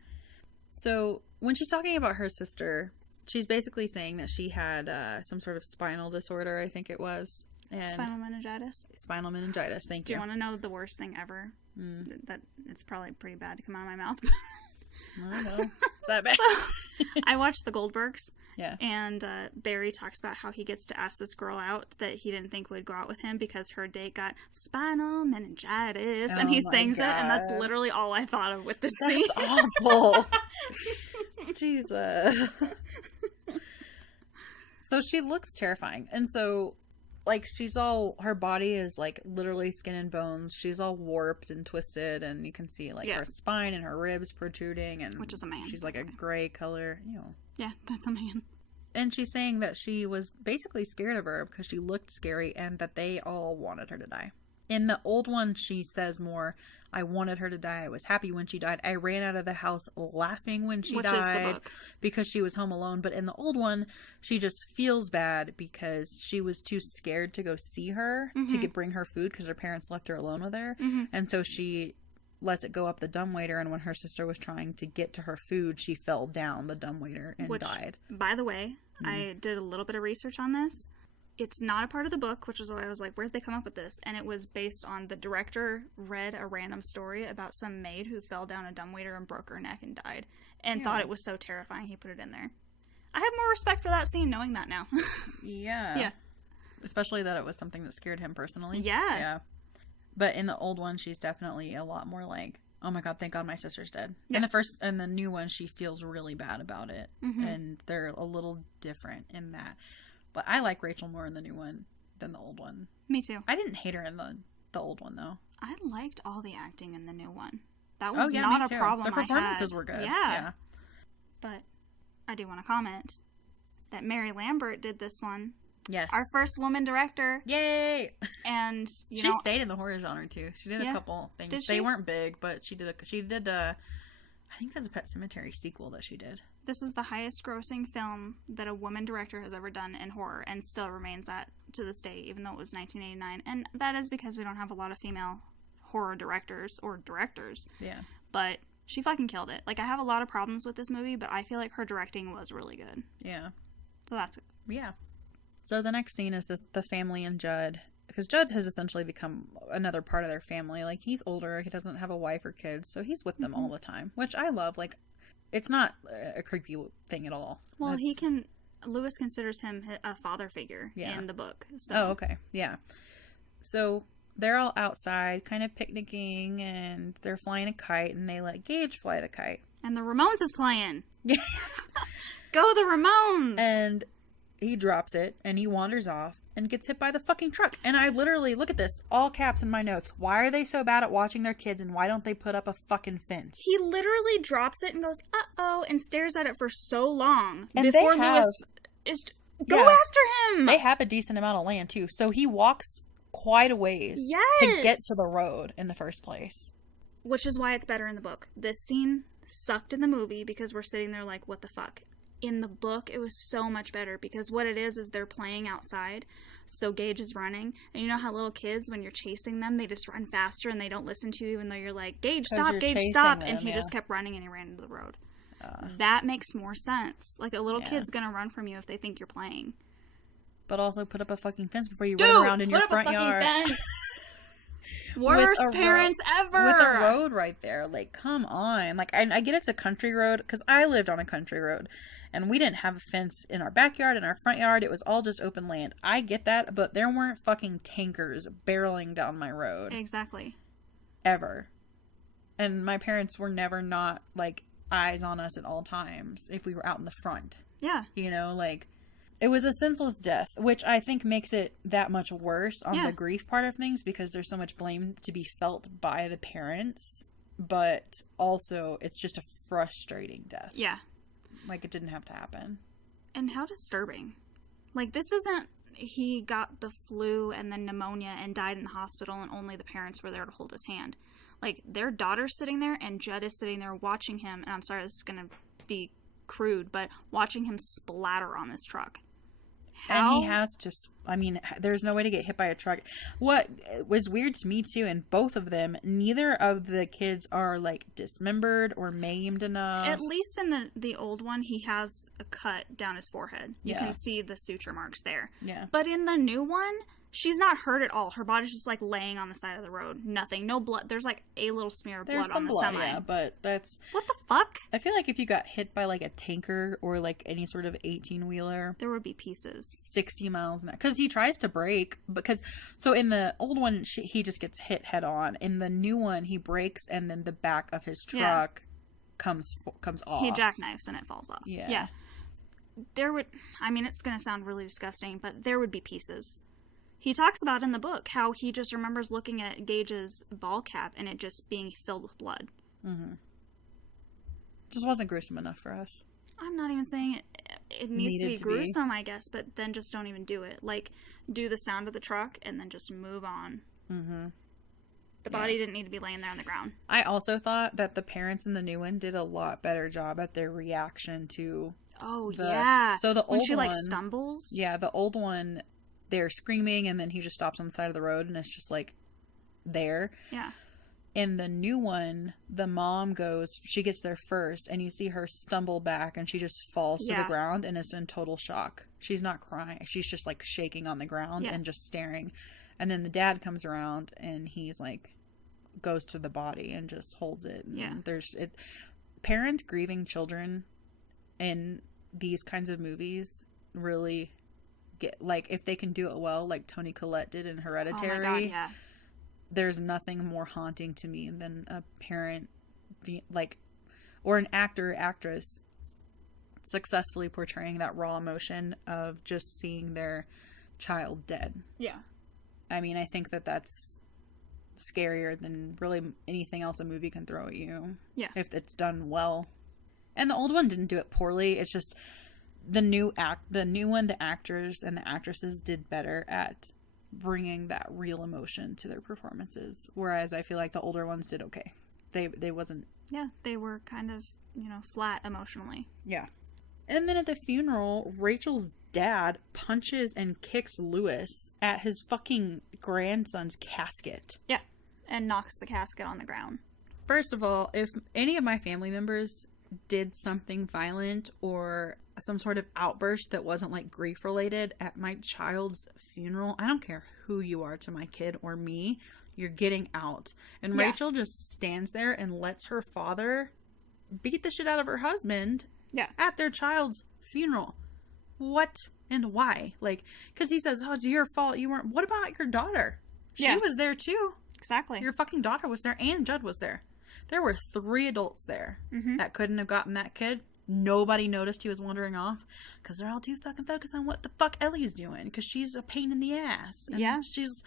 So when she's talking about her sister, she's basically saying that she had some sort of spinal disorder, I think it was. And spinal meningitis. Spinal meningitis, thank you. Do you want to know the worst thing ever? That it's probably pretty bad to come out of my mouth. I don't know. Is that bad? I watched The Goldbergs. Yeah. And Barry talks about how he gets to ask this girl out that he didn't think would go out with him because her date got spinal meningitis. And he sings it, and that's literally all I thought of with this scene. That's awful. Jesus. So she looks terrifying. And so, like, her body is, like, literally skin and bones. She's all warped and twisted, and you can see, like, her spine and her ribs protruding. And which is a man. She's, like, a gray color. Yeah, that's a man. And she's saying that she was basically scared of her because she looked scary and that they all wanted her to die. In the old one, she says more, I wanted her to die. I was happy when she died. I ran out of the house laughing when she died because she was home alone. But in the old one, she just feels bad because she was too scared to go see her to bring her food because her parents left her alone with her. And so she lets it go up the dumbwaiter. And when her sister was trying to get to her food, she fell down the dumbwaiter and died. By the way, I did a little bit of research on this. It's not a part of the book, which is why I was like, where'd they come up with this? And it was based on the director read a random story about some maid who fell down a dumbwaiter and broke her neck and died. And thought it was so terrifying he put it in there. I have more respect for that scene knowing that now. Yeah. Especially that it was something that scared him personally. Yeah. But in the old one, she's definitely a lot more like, oh my God, thank God my sister's dead. Yeah. In the new one, she feels really bad about it. And they're a little different in that. But I like Rachel more in the new one than the old one. Me too. I didn't hate her in the old one, though. I liked all the acting in the new one. That was not a problem. The performances were good. Yeah. But I do want to comment that Mary Lambert did this one. Yes. Our first woman director. Yay! And she stayed in the horror genre too. She did a couple things. Did she? They weren't big, but she did I think that's a Pet Sematary sequel that she did. This is the highest grossing film that a woman director has ever done in horror, and still remains that to this day, even though it was 1989. And that is because we don't have a lot of female horror directors or directors. Yeah. But she fucking killed it. Like, I have a lot of problems with this movie, but I feel like her directing was really good. Yeah. So that's it. Yeah. So the next scene is the family and Judd. Because Judd has essentially become another part of their family. Like, he's older. He doesn't have a wife or kids. So he's with them all the time. Which I love. Like, it's not a creepy thing at all. Well, he can Lewis considers him a father figure in the book. So. Oh, okay. Yeah. So they're all outside kind of picnicking and they're flying a kite and they let Gage fly the kite. And the Ramones is playing. Yeah. Go the Ramones! And he drops it and he wanders off and gets hit by the fucking truck. And I literally, look at this, all caps in my notes. Why are they so bad at watching their kids and why don't they put up a fucking fence? He literally drops it and goes, uh-oh, and stares at it for so long and before Lewis is... Go after him! They have a decent amount of land too. So he walks quite a ways to get to the road in the first place. Which is why it's better in the book. This scene sucked in the movie because we're sitting there like, what the fuck? In the book, it was so much better because what it is they're playing outside, so Gage is running, and you know how little kids, when you're chasing them, they just run faster and they don't listen to you even though you're like, Gage, stop, and he just kept running and he ran into the road. That makes more sense. Like, a little kid's gonna run from you if they think you're playing. But also put up a fucking fence before you run around in your front yard. Fence. Worst parents ever. With a road right there. Like, come on. Like, I get it's a country road, because I lived on a country road. And we didn't have a fence in our backyard, in our front yard. It was all just open land. I get that, but there weren't fucking tankers barreling down my road. Exactly. Ever. And my parents were never not, like, eyes on us at all times if we were out in the front. Yeah. You know, like, it was a senseless death, which I think makes it that much worse on the grief part of things because there's so much blame to be felt by the parents. But also, it's just a frustrating death. Yeah. Like, it didn't have to happen. And how disturbing. Like, this isn't he got the flu and then pneumonia and died in the hospital and only the parents were there to hold his hand. Like, their daughter's sitting there and Judd is sitting there watching him, and I'm sorry this is going to be crude, but watching him splatter on this truck. How? And he has to, I mean, there's no way to get hit by a truck. What was weird to me, too, in both of them, neither of the kids are, like, dismembered or maimed enough. At least in the old one, he has a cut down his forehead. You can see the suture marks there. Yeah. But in the new one, she's not hurt at all. Her body's just, like, laying on the side of the road. Nothing. No blood. There's, like, a little smear of blood on the semi. Yeah, but that's... What the fuck? I feel like if you got hit by, like, a tanker or, like, any sort of 18-wheeler... There would be pieces. 60 miles an hour. Because he tries to brake. Because... So, in the old one, he just gets hit head-on. In the new one, he brakes, and then the back of his truck comes off. He jackknifes, and it falls off. Yeah. There would... I mean, it's going to sound really disgusting, but there would be pieces. He talks about in the book how he just remembers looking at Gage's ball cap and it just being filled with blood. Mm-hmm. Just wasn't gruesome enough for us. I'm not even saying it needs to be gruesome, I guess, but then just don't even do it. Like, do the sound of the truck and then just move on. Mm-hmm. The body didn't need to be laying there on the ground. I also thought that the parents in the new one did a lot better job at their reaction to... Oh, yeah. So the old one... When she, like, stumbles? Yeah, the old one... They're screaming, and then he just stops on the side of the road, and it's just, like, there. Yeah. In the new one, the mom goes, she gets there first, and you see her stumble back, and she just falls to the ground, and is in total shock. She's not crying. She's just, like, shaking on the ground and just staring. And then the dad comes around, and he's, like, goes to the body and just holds it. And parents grieving children in these kinds of movies really... Get, like, if they can do it well, like Toni Collette did in Hereditary. Oh my God, yeah. There's nothing more haunting to me than a parent, or an actor or actress successfully portraying that raw emotion of just seeing their child dead. Yeah. I mean, I think that that's scarier than really anything else a movie can throw at you. Yeah. If it's done well. And the old one didn't do it poorly. It's just... The new one, the actors and the actresses did better at bringing that real emotion to their performances. Whereas I feel like the older ones did okay. They wasn't. Yeah, they were kind of, flat emotionally. Yeah. And then at the funeral, Rachel's dad punches and kicks Lewis at his fucking grandson's casket. Yeah, and knocks the casket on the ground. First of all, if any of my family members did something violent or some sort of outburst that wasn't like grief related at my child's funeral, I don't care who you are to my kid or me, you're getting out. And Rachel just stands there and lets her father beat the shit out of her husband at their child's funeral. what and why? Like, because he says, oh, it's your fault. You weren't. What about your daughter? She was there too. Exactly. Your fucking daughter was there, and Judd was there. There were 3 adults there that couldn't have gotten that kid. Nobody noticed he was wandering off because they're all too fucking focused on what the fuck Ellie's doing because she's a pain in the ass. And she's.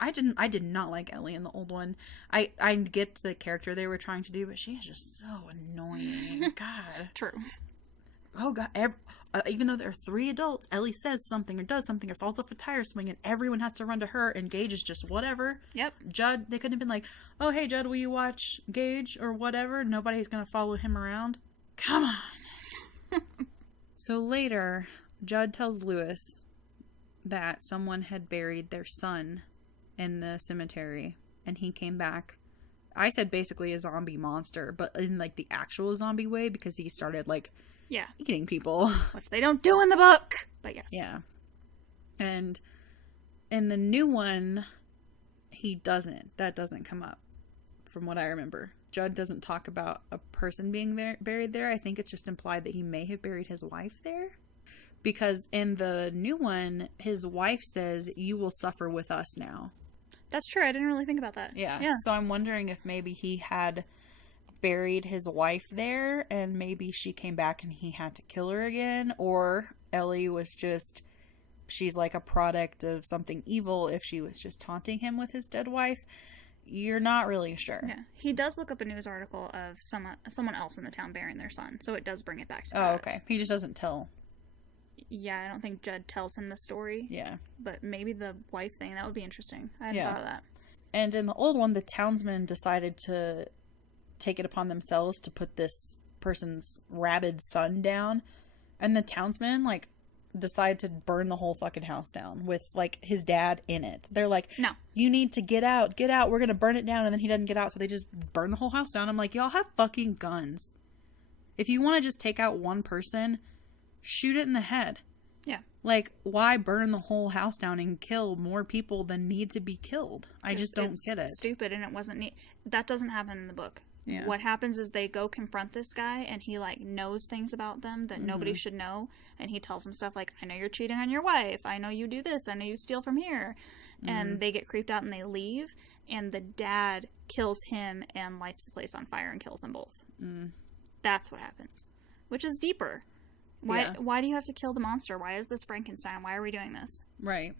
I did not like Ellie in the old one. I get the character they were trying to do, but she is just so annoying. God. True. Oh God. Even though there are 3 adults, Ellie says something or does something or falls off a tire swing and everyone has to run to her and Gage is just whatever. Yep. Judd, they couldn't have been like, oh hey Judd, will you watch Gage or whatever? Nobody's gonna follow him around. Come on. So later, Judd tells Lewis that someone had buried their son in the cemetery and he came back. I said basically a zombie monster, but in like the actual zombie way because he started like eating people. Which they don't do in the book, but yes. Yeah. And in the new one, he doesn't. That doesn't come up from what I remember. Judd doesn't talk about a person being buried there. I think it's just implied that he may have buried his wife there. Because in the new one, his wife says, you will suffer with us now. That's true. I didn't really think about that. Yeah. So I'm wondering if maybe he had buried his wife there and maybe she came back and he had to kill her again. Or Ellie was just, she's like a product of something evil if she was just taunting him with his dead wife. You're not really sure. Yeah. He does look up a news article of someone else in the town burying their son. So it does bring it back to that. Oh, okay. He just doesn't tell. Yeah, I don't think Judd tells him the story. Yeah. But maybe the wife thing, that would be interesting. I hadn't thought of that. And in the old one, the townsmen decided to take it upon themselves to put this person's rabid son down. And the townsmen, like, decided to burn the whole fucking house down with, like, his dad in it. They're like, no, you need to get out, we're gonna burn it down. And then he doesn't get out, so they just burn the whole house down. I'm like, y'all have fucking guns. If you want to just take out one person, shoot it in the head. Yeah. Like, why burn the whole house down and kill more people than need to be killed? I just don't get it. It's stupid, and it wasn't neat. That doesn't happen in the book. Yeah. What happens is they go confront this guy, and he, like, knows things about them that nobody should know, and he tells them stuff like, I know you're cheating on your wife, I know you do this, I know you steal from here, and they get creeped out and they leave, and the dad kills him and lights the place on fire and kills them both. That's what happens, which is deeper. Why do you have to kill the monster? Why is this Frankenstein? Why are we doing this? Right.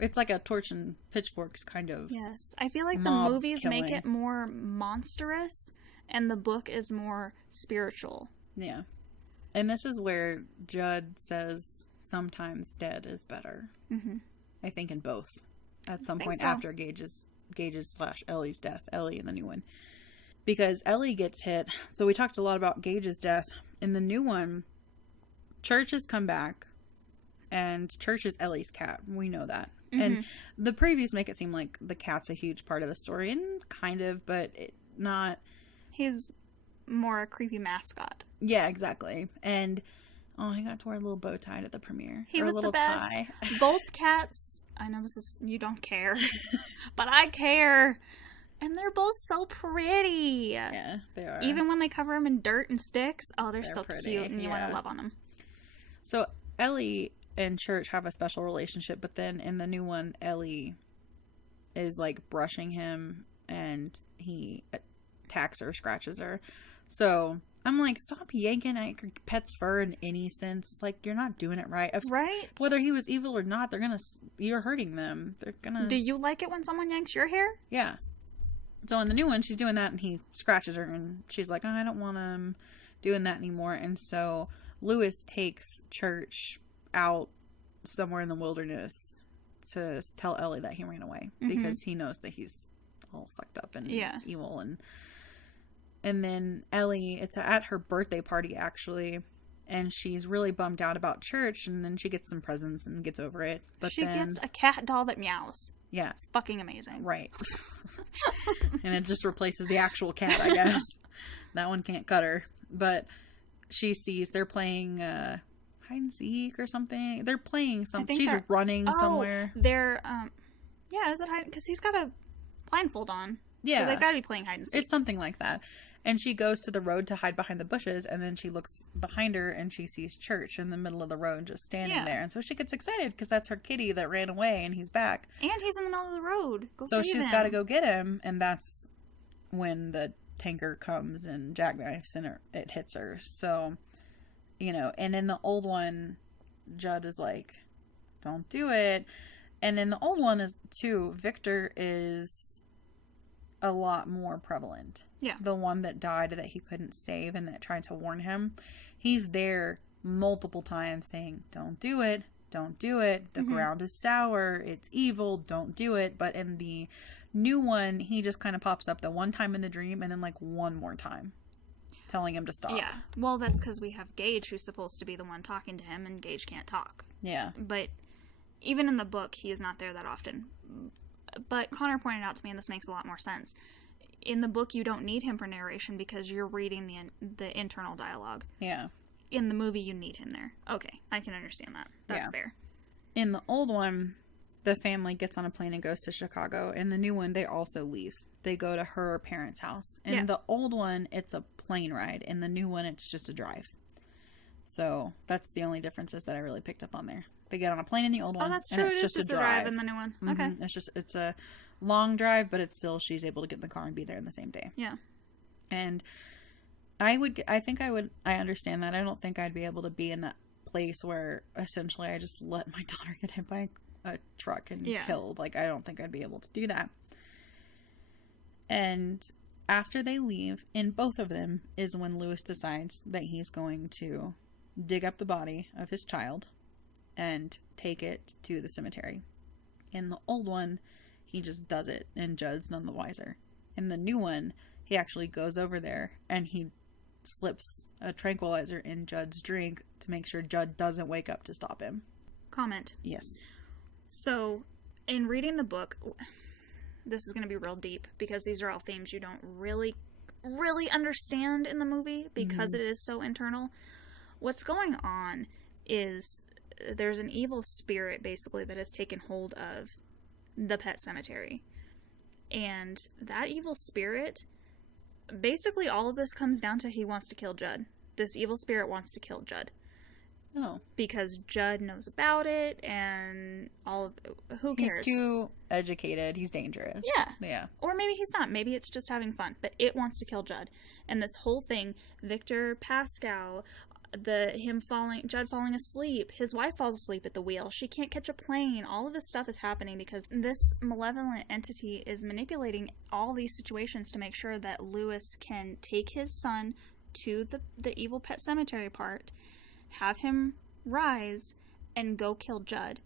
It's like a torch and pitchforks kind of. Yes. I feel like the movies make it more monstrous and the book is more spiritual. Yeah. And this is where Judd says sometimes dead is better. Mm-hmm. I think in both. At some point after Gage's / Ellie's death. Ellie in the new one. Because Ellie gets hit. So we talked a lot about Gage's death. In the new one, Church has come back, and Church is Ellie's cat. We know that. And the previews make it seem like the cat's a huge part of the story, and kind of, but not. He's more a creepy mascot. Yeah, exactly. And, he got to wear a little bow tie at the premiere. He was the best. Tie. Both cats, I know this is, you don't care, but I care. And they're both so pretty. Yeah, they are. Even when they cover them in dirt and sticks, they're still pretty. Cute, and you want to love on them. So Ellie and Church have a special relationship, but then in the new one, Ellie is like brushing him and he attacks her, scratches her. So I'm like, stop yanking at your pet's fur in any sense. Like, you're not doing it right. Right. Whether he was evil or not, you're hurting them. They're gonna. Do you like it when someone yanks your hair? Yeah. So in the new one, she's doing that and he scratches her and she's like, I don't want him doing that anymore. And so Lewis takes Church out somewhere in the wilderness to tell Ellie that he ran away because he knows that he's all fucked up and evil. And then Ellie, it's at her birthday party actually, and she's really bummed out about Church, and then she gets some presents and gets over it. But she gets a cat doll that meows. Yeah. It's fucking amazing. Right. And it just replaces the actual cat, I guess. That one can't cut her. But she sees they're playing hide and seek or something. They're playing something. She's running somewhere. They're, is it hide? Because he's got a blindfold on. Yeah. So they've got to be playing hide and seek. It's something like that. And she goes to the road to hide behind the bushes, and then she looks behind her and she sees Church in the middle of the road just standing there. And so she gets excited because that's her kitty that ran away and he's back. And he's in the middle of the road. So she's got to go get him, and that's when the tanker comes and jackknifes and it hits her. So, you know, and in the old one, Judd is like, don't do it. And in the old one is too, Victor is a lot more prevalent. Yeah. The one that died that he couldn't save and that tried to warn him. He's there multiple times saying, don't do it. Don't do it. The ground is sour. It's evil. Don't do it. But in the new one, he just kind of pops up the one time in the dream and then like one more time telling him to stop. Yeah. Well, that's because we have Gage who's supposed to be the one talking to him, and Gage can't talk. Yeah. But even in the book, he is not there that often. But Connor pointed out to me, and this makes a lot more sense. In the book, you don't need him for narration because you're reading the internal dialogue. Yeah. In the movie, you need him there. Okay, I can understand that. That's fair. In the old one, the family gets on a plane and goes to Chicago. In the new one, they also leave. They go to her parents' house. In the old one, it's a plane ride. In the new one, it's just a drive. So that's the only differences that I really picked up on there. They get on a plane in the old one. Oh, that's true. And it's just a drive in the new one. Mm-hmm. Okay. It's a long drive, but it's still, she's able to get in the car and be there in the same day. Yeah. And I understand that. I don't think I'd be able to be in that place where essentially I just let my daughter get hit by a truck and killed. Like, I don't think I'd be able to do that. And after they leave, in both of them is when Lewis decides that he's going to dig up the body of his child and take it to the cemetery. In the old one, he just does it, and Judd's none the wiser. In the new one, he actually goes over there, and he slips a tranquilizer in Judd's drink to make sure Judd doesn't wake up to stop him. Comment. Yes. So, in reading the book, this is going to be real deep, because these are all themes you don't really understand in the movie, because it is so internal. What's going on is there's an evil spirit, basically, that has taken hold of the Pet Sematary. And that evil spirit, basically all of this comes down to he wants to kill Judd. This evil spirit wants to kill Judd. Oh. Because Judd knows about it, and who cares? He's too educated. He's dangerous. Yeah. Yeah. Or maybe he's not. Maybe it's just having fun. But it wants to kill Judd. And this whole thing, Victor Pascal, Judd falling asleep, his wife falls asleep at the wheel, she can't catch a plane, all of this stuff is happening because this malevolent entity is manipulating all these situations to make sure that Lewis can take his son to the evil Pet Sematary part, have him rise, and go kill Judd.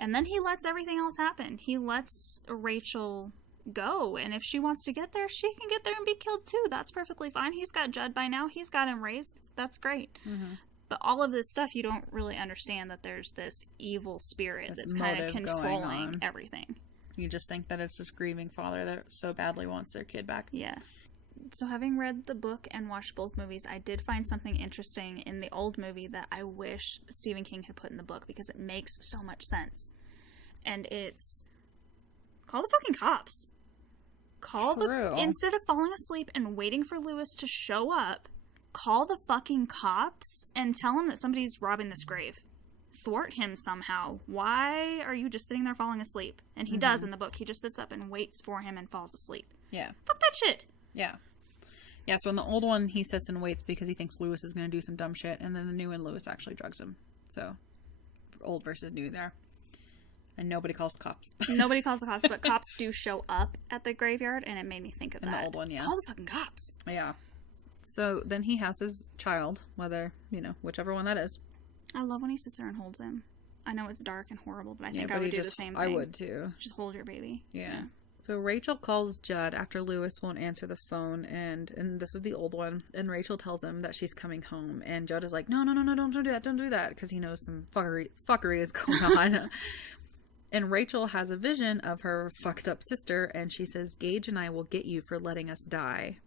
And then he lets everything else happen. He lets Rachel go, and if she wants to get there, she can get there and be killed too. That's perfectly fine. He's got Judd by now. He's got him raised. That's great. Mm-hmm. But all of this stuff, you don't really understand that there's this evil spirit that's kind of controlling everything. You just think that it's this grieving father that so badly wants their kid back. Yeah. So having read the book and watched both movies, I did find something interesting in the old movie that I wish Stephen King had put in the book, because it makes so much sense. And it's, call the fucking cops. Instead of falling asleep and waiting for Lewis to show up, call the fucking cops and tell him that somebody's robbing this grave. Thwart him somehow. Why are you just sitting there falling asleep? And he does in the book. He just sits up and waits for him and falls asleep. Yeah. Fuck that shit. Yeah. Yeah, so in the old one, he sits and waits because he thinks Lewis is going to do some dumb shit. And then the new one, Lewis actually drugs him. So, old versus new there. And nobody calls the cops. Nobody calls the cops, but cops do show up at the graveyard, and it made me think of that. In the old one, yeah. Call the fucking cops. Yeah. So then he has his child, whichever one that is. I love when he sits there and holds him. I know it's dark and horrible, but I think I would do the same thing. I would too. Just hold your baby. Yeah. So Rachel calls Judd after Lewis won't answer the phone, and this is the old one, and Rachel tells him that she's coming home, and Judd is like, no, don't do that, because he knows some fuckery is going on. And Rachel has a vision of her fucked up sister, and she says, Gage and I will get you for letting us die.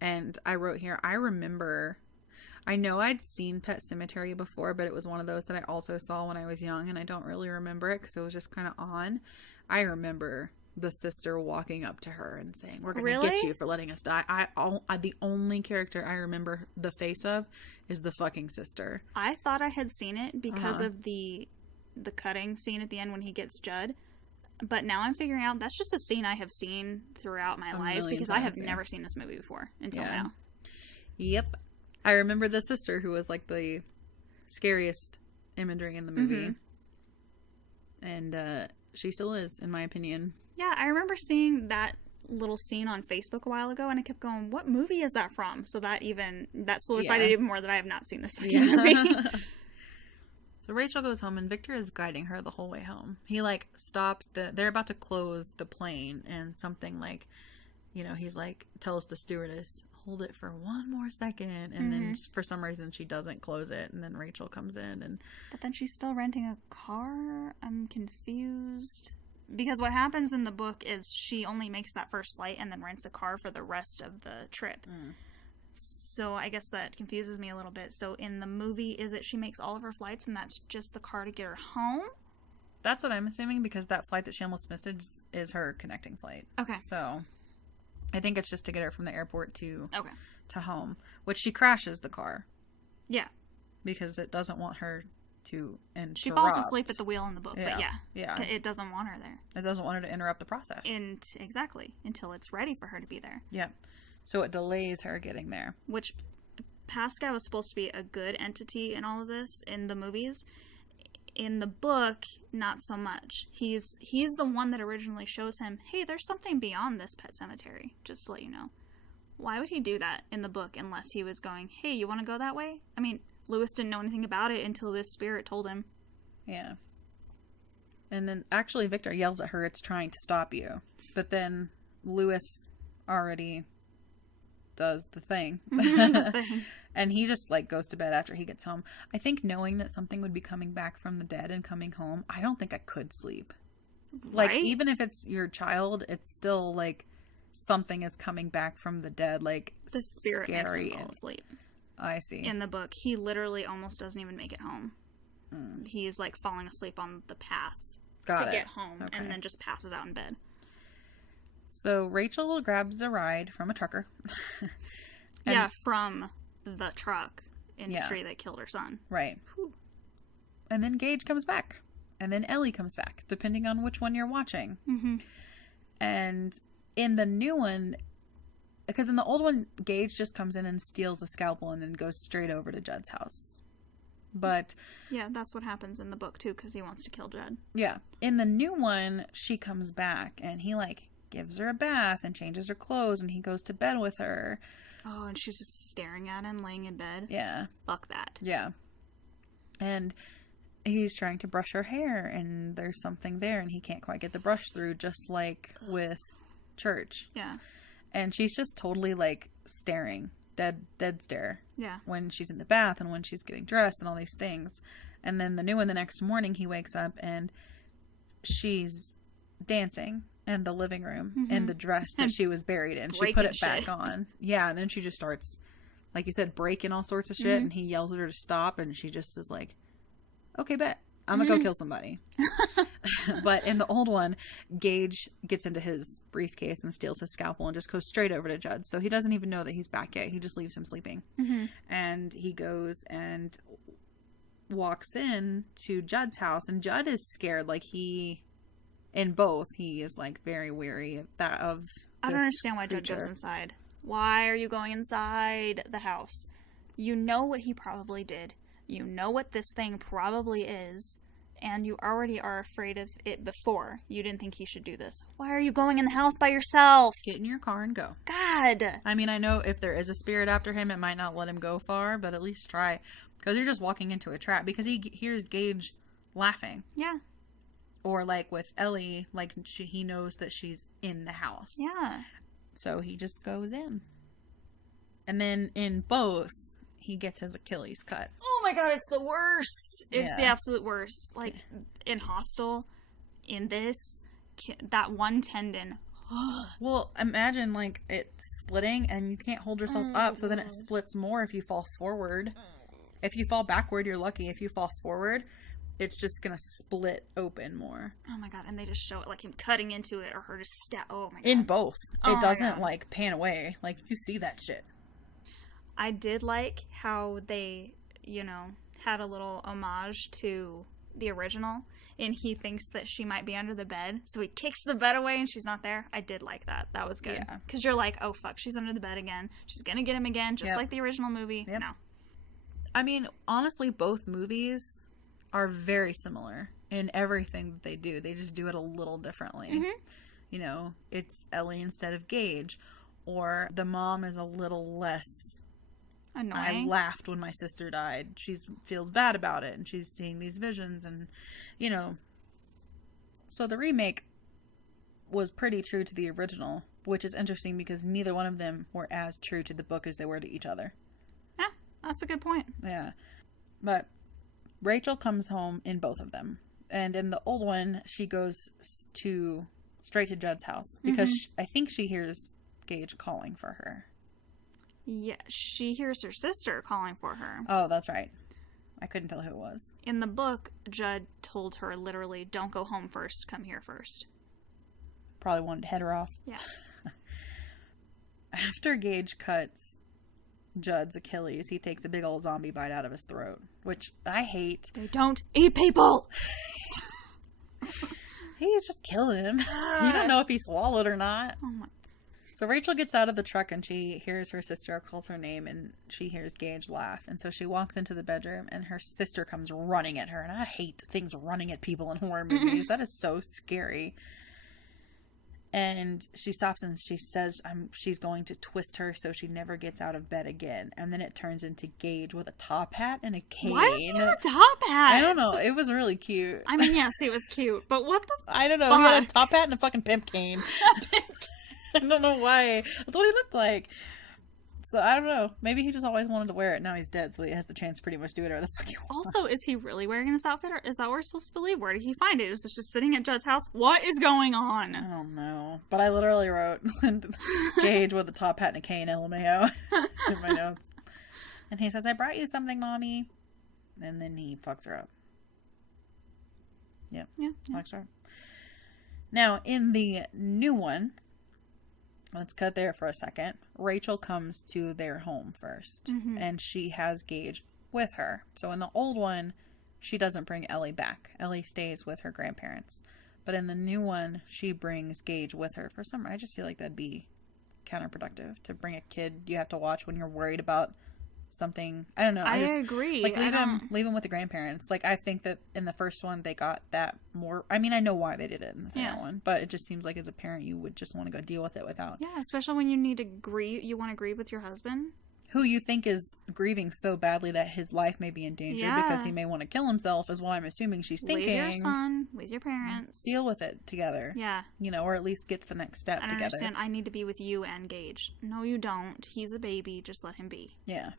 And I wrote here, I know I'd seen Pet Sematary before, but it was one of those that I also saw when I was young, and I don't really remember it because it was just kind of on. I remember the sister walking up to her and saying, "We're going to get you for letting us die." The only character I remember the face of is the fucking sister. I thought I had seen it because of the cutting scene at the end when he gets Judd. But now I'm figuring out that's just a scene I have seen throughout my life because I have never seen this movie before until now. Yep. I remember the sister who was like the scariest imagery in the movie. And she still is, in my opinion. Yeah, I remember seeing that little scene on Facebook a while ago and I kept going, what movie is that from? So that solidified it even more that I have not seen this fucking movie. So Rachel goes home and Victor is guiding her the whole way home. He like stops they're about to close the plane and something like, he's like, tells the stewardess, hold it for one more second. And then for some reason she doesn't close it. And then Rachel comes in But then she's still renting a car? I'm confused. Because what happens in the book is she only makes that first flight and then rents a car for the rest of the trip. So I guess that confuses me a little bit. So in the movie, is it she makes all of her flights and that's just the car to get her home? That's what I'm assuming, because that flight that she almost misses is her connecting flight. Okay. So I think it's just to get her from the airport to home, which she crashes the car. Yeah. Because it doesn't want her to interrupt. She falls asleep at the wheel in the book, but yeah. It doesn't want her there. It doesn't want her to interrupt the process. Exactly. Until it's ready for her to be there. Yeah. So it delays her getting there. Which, Pascal is supposed to be a good entity in all of this in the movies. In the book, not so much. He's the one that originally shows him, hey, there's something beyond this Pet Sematary, just to let you know. Why would he do that in the book unless he was going, hey, you want to go that way? I mean, Lewis didn't know anything about it until this spirit told him. Yeah. And then, actually, Victor yells at her, it's trying to stop you. But then Lewis already does the thing. And he just like goes to bed after he gets home. I think knowing that something would be coming back from the dead and coming home, I don't think I could sleep. Like, even if it's your child, it's still like something is coming back from the dead. Like, the spirit makes him fall asleep. I see. In the book, he literally almost doesn't even make it home. He's like falling asleep on the path to get home and then just passes out in bed. So Rachel grabs a ride from a trucker. From the truck industry that killed her son. Right. Whew. And then Gage comes back. And then Ellie comes back, depending on which one you're watching. And in the new one, because in the old one, Gage just comes in and steals a scalpel and then goes straight over to Judd's house. But yeah, that's what happens in the book too, because he wants to kill Judd. Yeah. In the new one, she comes back and he like gives her a bath and changes her clothes and he goes to bed with her. Oh, and she's just staring at him laying in bed. Yeah. Fuck that. Yeah. And he's trying to brush her hair and there's something there and he can't quite get the brush through, just like with Church. Yeah. And she's just totally like staring, dead stare. Yeah. When she's in the bath and when she's getting dressed and all these things. And then the new one, the next morning, he wakes up and she's dancing in the living room in the dress that she was buried in. She put it back on. Yeah. And then she just starts, like you said, breaking all sorts of shit. And he yells at her to stop. And she just is like, okay, bet. I'm going to go kill somebody. But in the old one, Gage gets into his briefcase and steals his scalpel and just goes straight over to Judd. So he doesn't even know that he's back yet. He just leaves him sleeping. And he goes and walks in to Judd's house. And Judd is scared. Like in both, he is like very wary of that. I don't understand why Judd goes inside. Why are you going inside the house? You know what he probably did. You know what this thing probably is, and you already are afraid of it before. You didn't think he should do this. Why are you going in the house by yourself? Get in your car and go. God! I mean, I know if there is a spirit after him, it might not let him go far, but at least try. Because you're just walking into a trap. Because he hears Gage laughing. Yeah. Or like with Ellie, like he knows that she's in the house. Yeah. So he just goes in. And then in both, he gets his Achilles cut. Oh my god, it's the worst. It's the absolute worst. Like, in Hostel, in this, that one tendon. Well, imagine, like, it splitting and you can't hold yourself up, so then it splits more if you fall forward. If you fall backward, you're lucky. If you fall forward, it's just gonna split open more. Oh my god, and they just show it, like, him cutting into it, or her just oh my god. In both. Oh it doesn't, like, pan away. Like, you see that shit. I did like how they, you know, had a little homage to the original, and he thinks that she might be under the bed, so he kicks the bed away and she's not there. I did like that. That was good. Yeah. Because you're like, oh fuck, she's under the bed again. She's gonna get him again, just like the original movie. Yep. No. I mean, honestly, both movies are very similar in everything that they do. They just do it a little differently. Mm-hmm. You know, it's Ellie instead of Gage, or the mom is a little less Annoying. I laughed when my sister died. She feels bad about it, and she's seeing these visions, and, you know. So the remake was pretty true to the original, which is interesting because neither one of them were as true to the book as they were to each other. Yeah, that's a good point. Yeah. But Rachel comes home in both of them. And in the old one, she goes straight to Judd's house because I think she hears Gage calling for her. Yeah, she hears her sister calling for her. Oh, that's right. I couldn't tell who it was. In the book, Judd told her literally, don't go home first, come here first. Probably wanted to head her off. Yeah. After Gage cuts Judd's Achilles, he takes a big old zombie bite out of his throat, which I hate. They don't eat people! He's just killing him. You don't know if he swallowed or not. Oh my. So Rachel gets out of the truck and she hears her sister, calls her name, and she hears Gage laugh. And so she walks into the bedroom and her sister comes running at her. And I hate things running at people in horror movies. That is so scary. And she stops and she says she's going to twist her so she never gets out of bed again. And then it turns into Gage with a top hat and a cane. Why does he have a top hat? I don't know. It was really cute. I mean, yes, it was cute. But what the I don't know. He had a top hat and a fucking pimp cane. I don't know why. That's what he looked like. So, I don't know. Maybe he just always wanted to wear it. Now he's dead, so he has the chance to pretty much do whatever the fuck he wants. Also, is he really wearing this outfit, or is that what we're supposed to believe? Where did he find it? Is this just sitting at Judd's house? What is going on? I don't know. But I literally wrote Gage with a top hat and a cane, LMAO, in my notes. And he says, I brought you something, Mommy. And then he fucks her up. Yep. Yeah. Fucks her up. Now, in the new one... Let's cut there for a second. Rachel comes to their home first, and she has Gage with her. So in the old one, she doesn't bring Ellie back. Ellie stays with her grandparents. But in the new one, she brings Gage with her. For some reason, I just feel like that'd be counterproductive to bring a kid you have to watch when you're worried about something. I don't know. I agree. Like, leave him with the grandparents. Like, I think that in the first one, they got that more. I mean, I know why they did it in the second one, but it just seems like as a parent, you would just want to go deal with it without. Yeah, especially when you need to grieve. You want to grieve with your husband, who you think is grieving so badly that his life may be in danger because he may want to kill himself, is what I'm assuming she's thinking. Leave your son with your parents. Deal with it together. Yeah. You know, or at least get to the next step together. I understand. I need to be with you and Gage. No, you don't. He's a baby. Just let him be. Yeah.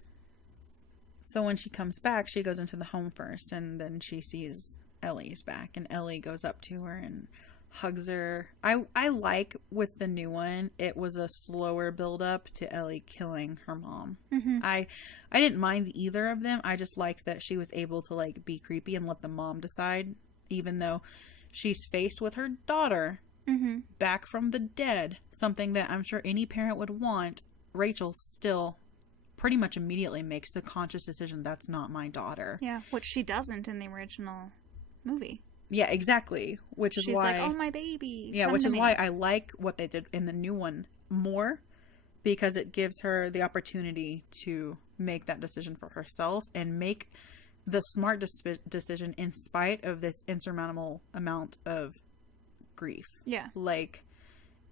So when she comes back, she goes into the home first, and then she sees Ellie's back, and Ellie goes up to her and hugs her. I like with the new one, it was a slower build up to Ellie killing her mom. I didn't mind either of them. I just liked that she was able to like be creepy and let the mom decide, even though she's faced with her daughter back from the dead, something that I'm sure any parent would want. Rachel still pretty much immediately makes the conscious decision, that's not my daughter. Yeah, which she doesn't in the original movie. Yeah, exactly. Which is She's why... like, oh, my baby. Yeah, which is why I like what they did in the new one more, because it gives her the opportunity to make that decision for herself and make the smart decision in spite of this insurmountable amount of grief. Yeah. Like,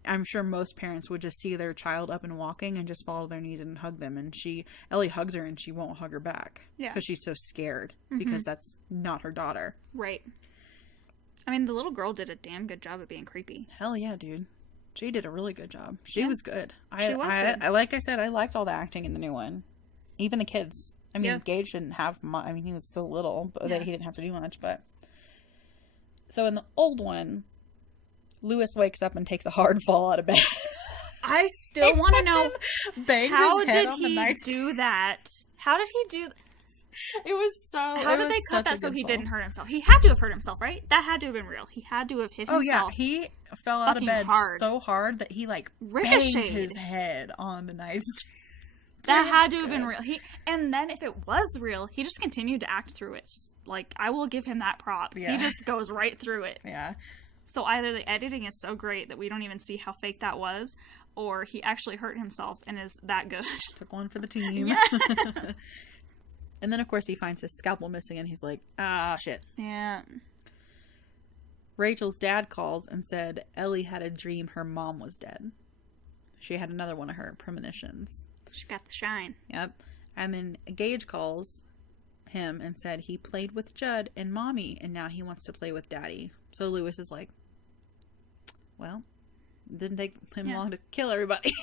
I'm sure most parents would just see their child up and walking and just fall to their knees and hug them. And Ellie hugs her and she won't hug her back. Yeah. Because she's so scared. Because that's not her daughter. Right. I mean, the little girl did a damn good job at being creepy. Hell yeah, dude. She did a really good job. She was good. She was good. I like I said, I liked all the acting in the new one. Even the kids. I mean, Gage didn't have much. I mean, he was so little but that he didn't have to do much. But so in the old one, Lewis wakes up and takes a hard fall out of bed. I still want to know, how did he do that? How did he do? It was so. How did they cut that so he didn't hurt himself? He had to have hurt himself, right? That had to have been real. He had to have hit himself. Oh yeah, he fell out of bed so hard that he like banged his head on the nightstand. That had to have been real. And then if it was real, he just continued to act through it. Like, I will give him that prop. Yeah. He just goes right through it. Yeah. So either the editing is so great that we don't even see how fake that was, or he actually hurt himself and is that good. Took one for the team. Yeah. And then, of course, he finds his scalpel missing, and he's like, ah, shit. Yeah. Rachel's dad calls and said Ellie had a dream her mom was dead. She had another one of her premonitions. She got the shine. Yep. And then Gage calls him and said he played with Judd and Mommy, and now he wants to play with Daddy. So Lewis is like, well, it didn't take him long to kill everybody.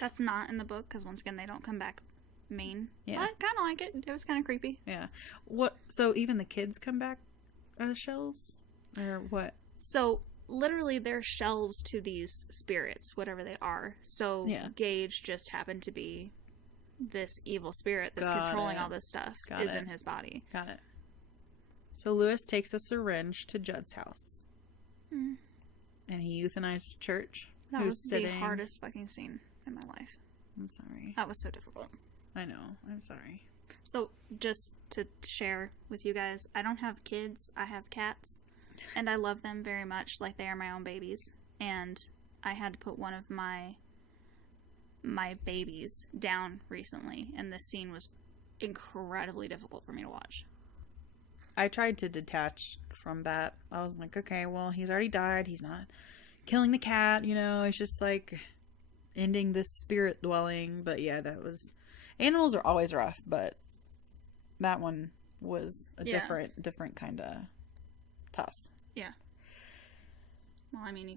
That's not in the book, because once again, they don't come back main. Yeah. I kind of like it. It was kind of creepy. Yeah. What? So even the kids come back as shells? Or what? So literally they're shells to these spirits, whatever they are. So Gage just happened to be this evil spirit that's controlling all this stuff in his body. Got it. So Lewis takes a syringe to Judd's house. Mm. And he euthanized Church. That was the hardest fucking scene in my life. I'm sorry. That was so difficult. I know. I'm sorry. So just to share with you guys, I don't have kids. I have cats. And I love them very much, like they are my own babies. And I had to put one of my babies down recently, and this scene was incredibly difficult for me to watch. I tried to detach from that. I was like, okay, well, he's already died. He's not killing the cat, you know. It's just like ending this spirit dwelling. But yeah, that was... Animals are always rough, but that one was a different kind of tough. Yeah. Well, I mean, you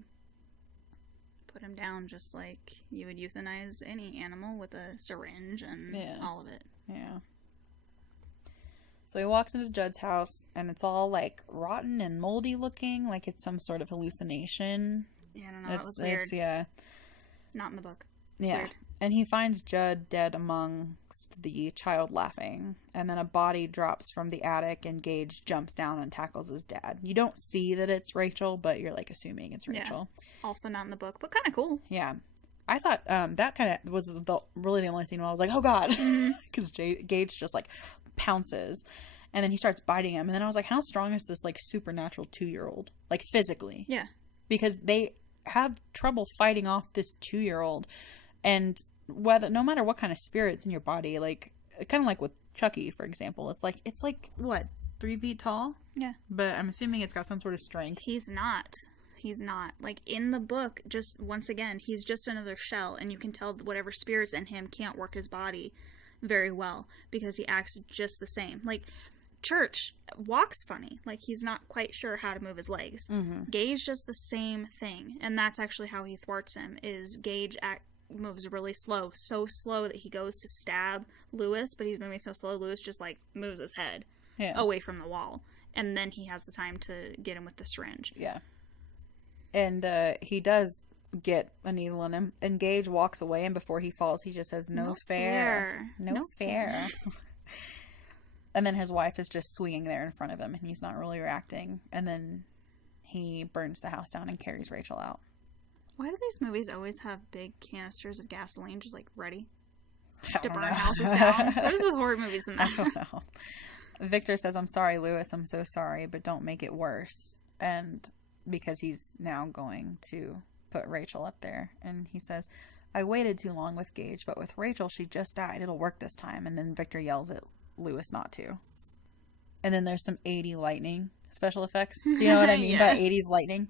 put him down just like you would euthanize any animal with a syringe and all of it. Yeah. So he walks into Judd's house, and it's all like rotten and moldy looking, like it's some sort of hallucination. Yeah, I don't know. That was weird. Not in the book. It's weird. And he finds Judd dead amongst the child laughing. And then a body drops from the attic, and Gage jumps down and tackles his dad. You don't see that it's Rachel, but you're like assuming it's Rachel. Yeah. Also not in the book, but kind of cool. Yeah. I thought that kind of was really the only thing where I was like, oh god. Because Gage just like pounces. And then he starts biting him. And then I was like, how strong is this like supernatural 2-year-old? Like physically. Yeah. Because they have trouble fighting off this 2-year-old. And no matter what kind of spirit's in your body, like kind of like with Chucky, for example, it's like what, 3 feet tall? Yeah. But I'm assuming it's got some sort of strength. He's not. Like in the book, just once again, he's just another shell, and you can tell whatever spirit's in him can't work his body very well because he acts just the same. Like Church walks funny, like he's not quite sure how to move his legs. Mm-hmm. Gage does the same thing, and that's actually how he thwarts him. Is Gage moves really slow, so slow that he goes to stab Lewis, but he's moving so slow, Lewis just like moves his head away from the wall, and then he has the time to get him with the syringe. Yeah. And he does get a needle in him, and Gage walks away, and before he falls, he just says, no fair. No fair. And then his wife is just swinging there in front of him, and he's not really reacting, and then he burns the house down and carries Rachel out. Why do these movies always have big canisters of gasoline just, like, ready to burn houses down? What is with horror movies in that? I don't know. Victor says, I'm sorry, Lewis, I'm so sorry, but don't make it worse. And because he's now going to put Rachel up there. And he says, I waited too long with Gage, but with Rachel, she just died. It'll work this time. And then Victor yells at Lewis not to. And then there's some 80s lightning special effects. Do you know what I mean by 80s lightning?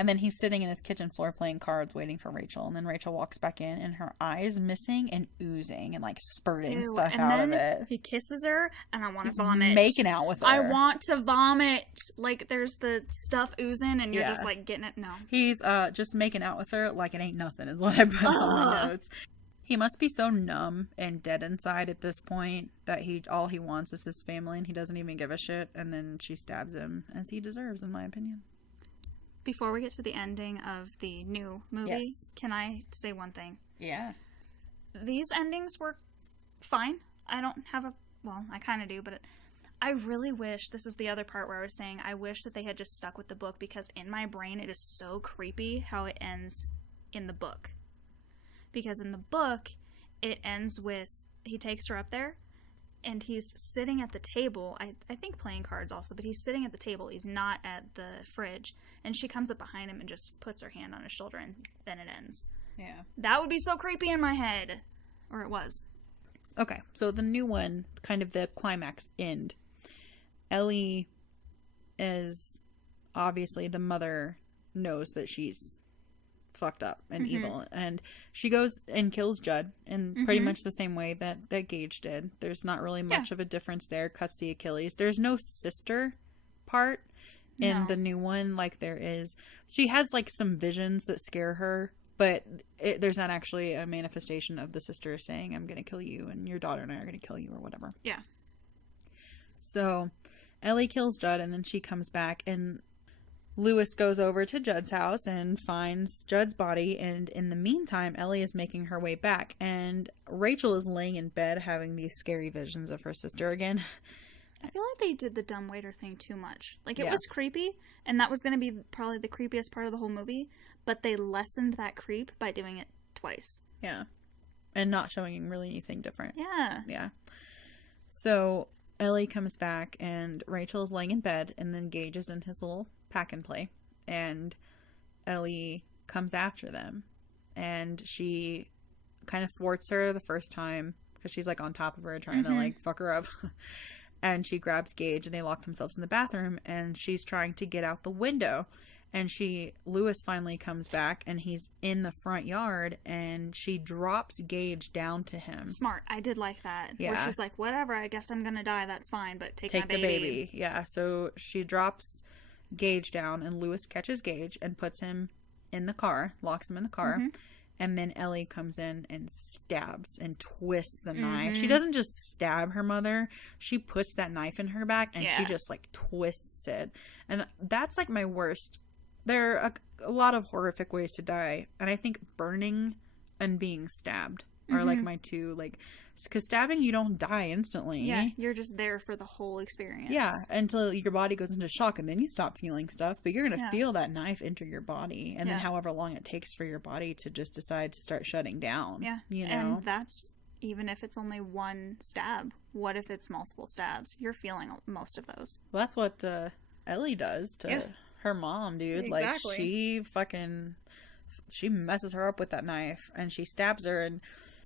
And then he's sitting in his kitchen floor playing cards, waiting for Rachel. And then Rachel walks back in, and her eyes missing and oozing and like spurting stuff out of it. He kisses her, and I want to vomit. Making out with her. I want to vomit. Like there's the stuff oozing, and you're just like getting it. No. He's just making out with her like it ain't nothing, is what I put on my notes. He must be so numb and dead inside at this point that all he wants is his family, and he doesn't even give a shit. And then she stabs him, as he deserves, in my opinion. Before we get to the ending of the new movie, can I say one thing? Yeah. These endings were fine. I don't have a well, I kind of do, but I really wish, this is the other part where I was saying, I wish that they had just stuck with the book, because in my brain it is so creepy how it ends in the book. Because in the book, it ends with, he takes her up there, and he's sitting at the table, I think playing cards also, but he's sitting at the table, he's not at the fridge, and she comes up behind him and just puts her hand on his shoulder, and then it ends. Yeah. That would be so creepy in my head. Or it was. Okay, so the new one, kind of the climax end. Ellie is, obviously, the mother knows that she's fucked up and evil, and she goes and kills Judd in pretty much the same way that Gage did. There's not really much of a difference there. Cuts the Achilles. There's no sister part in the new one like there is. She has like some visions that scare her, but there's not actually a manifestation of the sister saying, I'm gonna kill you and your daughter and I are gonna kill you or whatever. Yeah. So Ellie kills Judd, and then she comes back, and Lewis goes over to Judd's house and finds Judd's body, and in the meantime, Ellie is making her way back, and Rachel is laying in bed having these scary visions of her sister again. I feel like they did the dumbwaiter thing too much. Like, it was creepy, and that was going to be probably the creepiest part of the whole movie, but they lessened that creep by doing it twice. Yeah. And not showing really anything different. Yeah. Yeah. So Ellie comes back, and Rachel is laying in bed, and then Gage is in his little pack and play, and Ellie comes after them, and she kind of thwarts her the first time because she's like on top of her trying to like fuck her up. And she grabs Gage, and they lock themselves in the bathroom, and she's trying to get out the window, and Lewis finally comes back, and he's in the front yard, and she drops Gage down to him. Smart. I did like that. Yeah. Where she's like, whatever, I guess I'm gonna die, that's fine, but take my the baby. Yeah, so she drops Gage down, and Lewis catches Gage and puts him in the car, locks him in the car, and then Ellie comes in and stabs and twists the knife. She doesn't just stab her mother, she puts that knife in her back, and she just like twists it. And that's like my worst. There are a lot of horrific ways to die, and I think burning and being stabbed are like my two, like, because stabbing, you don't die instantly. Yeah, you're just there for the whole experience. Yeah, until your body goes into shock, and then you stop feeling stuff, but you're going to feel that knife enter your body, and then however long it takes for your body to just decide to start shutting down. Yeah, you know? And that's, even if it's only one stab, what if it's multiple stabs? You're feeling most of those. Well, that's what Ellie does to her mom, dude. Exactly. Like, she messes her up with that knife, and she stabs her, and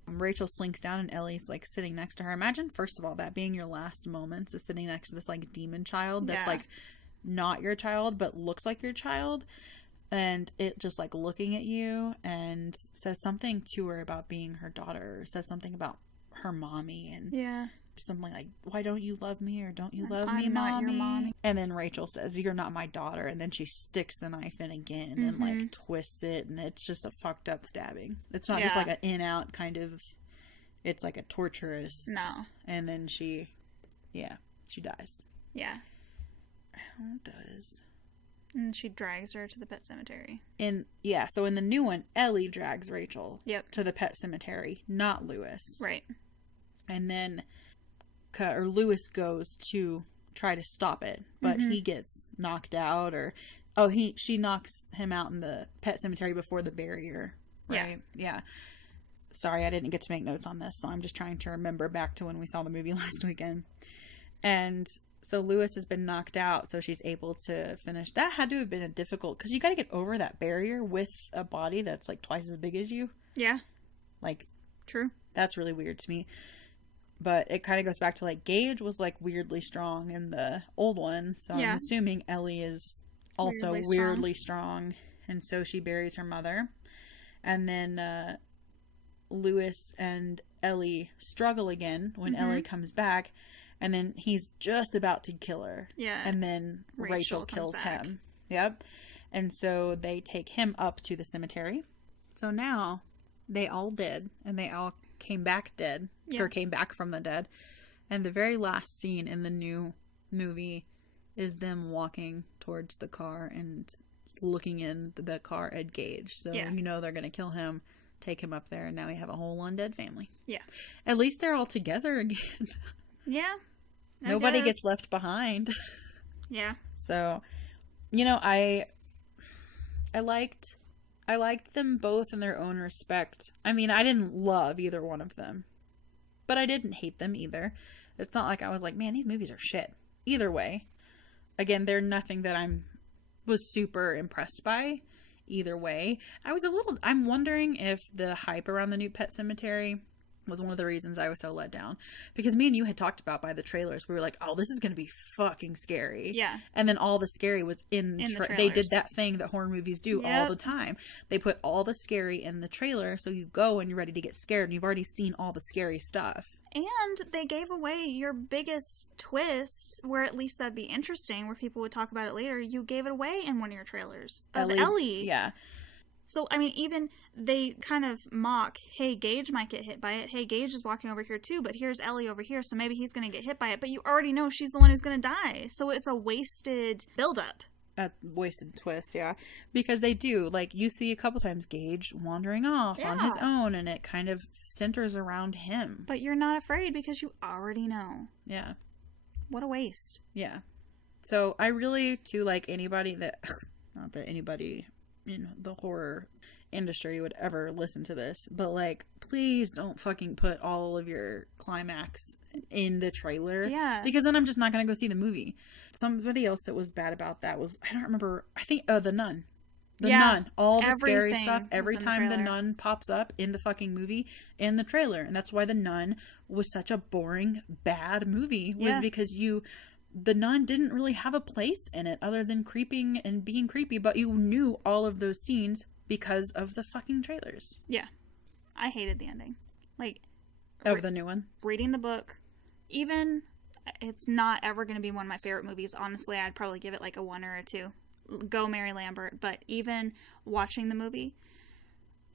Rachel slinks down, and Ellie's like sitting next to her. Imagine, first of all, that being your last moments, is sitting next to this like demon child that's like not your child but looks like your child, and it just like looking at you and says something to her about being her daughter, or says something about her mommy, and something like, why don't you love me, or don't you love me, I'm mommy? not your mommy. And then Rachel says, you're not my daughter, and then she sticks the knife in again and like twists it, and it's just a fucked up stabbing. It's not just like an in-out kind of, it's like a torturous. No. And then she dies. Yeah. How does? And she drags her to the pet cemetery. So in the new one, Ellie drags Rachel to the pet cemetery, not Lewis. Right. And then Lewis goes to try to stop it, but he gets knocked out, she knocks him out in the pet cemetery before the barrier, right? Yeah. Sorry, I didn't get to make notes on this, so I'm just trying to remember back to when we saw the movie last weekend. And so Lewis has been knocked out, so she's able to finish. That had to have been difficult, because you got to get over that barrier with a body that's like twice as big as you. Yeah. Like, true. That's really weird to me. But it kind of goes back to, like, Gage was, like, weirdly strong in the old one. So I'm assuming Ellie is also weirdly strong. And so she buries her mother. And then Lewis and Ellie struggle again when Ellie comes back. And then he's just about to kill her. Yeah. And then Rachel kills him. Yep. And so they take him up to the cemetery. So now they all dead. And they all came back dead, or came back from the dead, and the very last scene in the new movie is them walking towards the car and looking in the car at Gage, so you know they're gonna kill him, take him up there, and now we have a whole undead family. At least they're all together again. Yeah. Nobody gets left behind. Yeah. So, you know, I liked them both in their own respect. I mean, I didn't love either one of them, but I didn't hate them either. It's not like I was like, man, these movies are shit. Either way, again, they're nothing that was super impressed by. Either way, I'm wondering if the hype around the new Pet Sematary was one of the reasons I was so let down, because me and you had talked about by the trailers, we were like, oh, this is going to be fucking scary. Yeah. And then all the scary was in the trailers. They did that thing that horror movies do all the time. They put all the scary in the trailer, so you go and you're ready to get scared and you've already seen all the scary stuff. And they gave away your biggest twist, where at least that'd be interesting, where people would talk about it later. You gave it away in one of your trailers of Ellie. Yeah. So, I mean, even they kind of mock, hey, Gage might get hit by it. Hey, Gage is walking over here too, but here's Ellie over here, so maybe he's going to get hit by it. But you already know she's the one who's going to die. So it's a wasted buildup. A wasted twist, yeah. Because they do, like, you see a couple times Gage wandering off on his own, and it kind of centers around him. But you're not afraid because you already know. Yeah. What a waste. Yeah. So I really, too, like, anybody that, not that anybody in the horror industry would ever listen to this, but, like, please don't fucking put all of your climax in the trailer. Yeah. Because then I'm just not going to go see the movie. Somebody else that was bad about that was, I don't remember, I think, The Nun. The Nun. All the scary stuff. Every time the Nun pops up in the fucking movie, in the trailer. And that's why The Nun was such a boring, bad movie. Was because the Nun didn't really have a place in it other than creeping and being creepy. But you knew all of those scenes because of the fucking trailers. Yeah. I hated the ending. Like, of the new one. Reading the book, even, it's not ever going to be one of my favorite movies. Honestly, I'd probably give it like a 1 or a 2. Go Mary Lambert. But even watching the movie,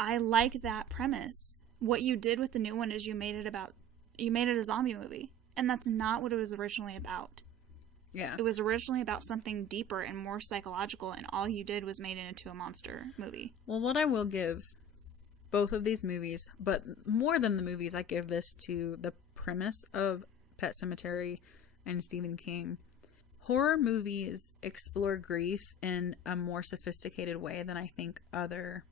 I like that premise. What you did with the new one is you made it a zombie movie. And that's not what it was originally about. Yeah. It was originally about something deeper and more psychological, and all you did was made it into a monster movie. Well, what I will give both of these movies, but more than the movies, I give this to the premise of Pet Sematary and Stephen King. Horror movies explore grief in a more sophisticated way than I think other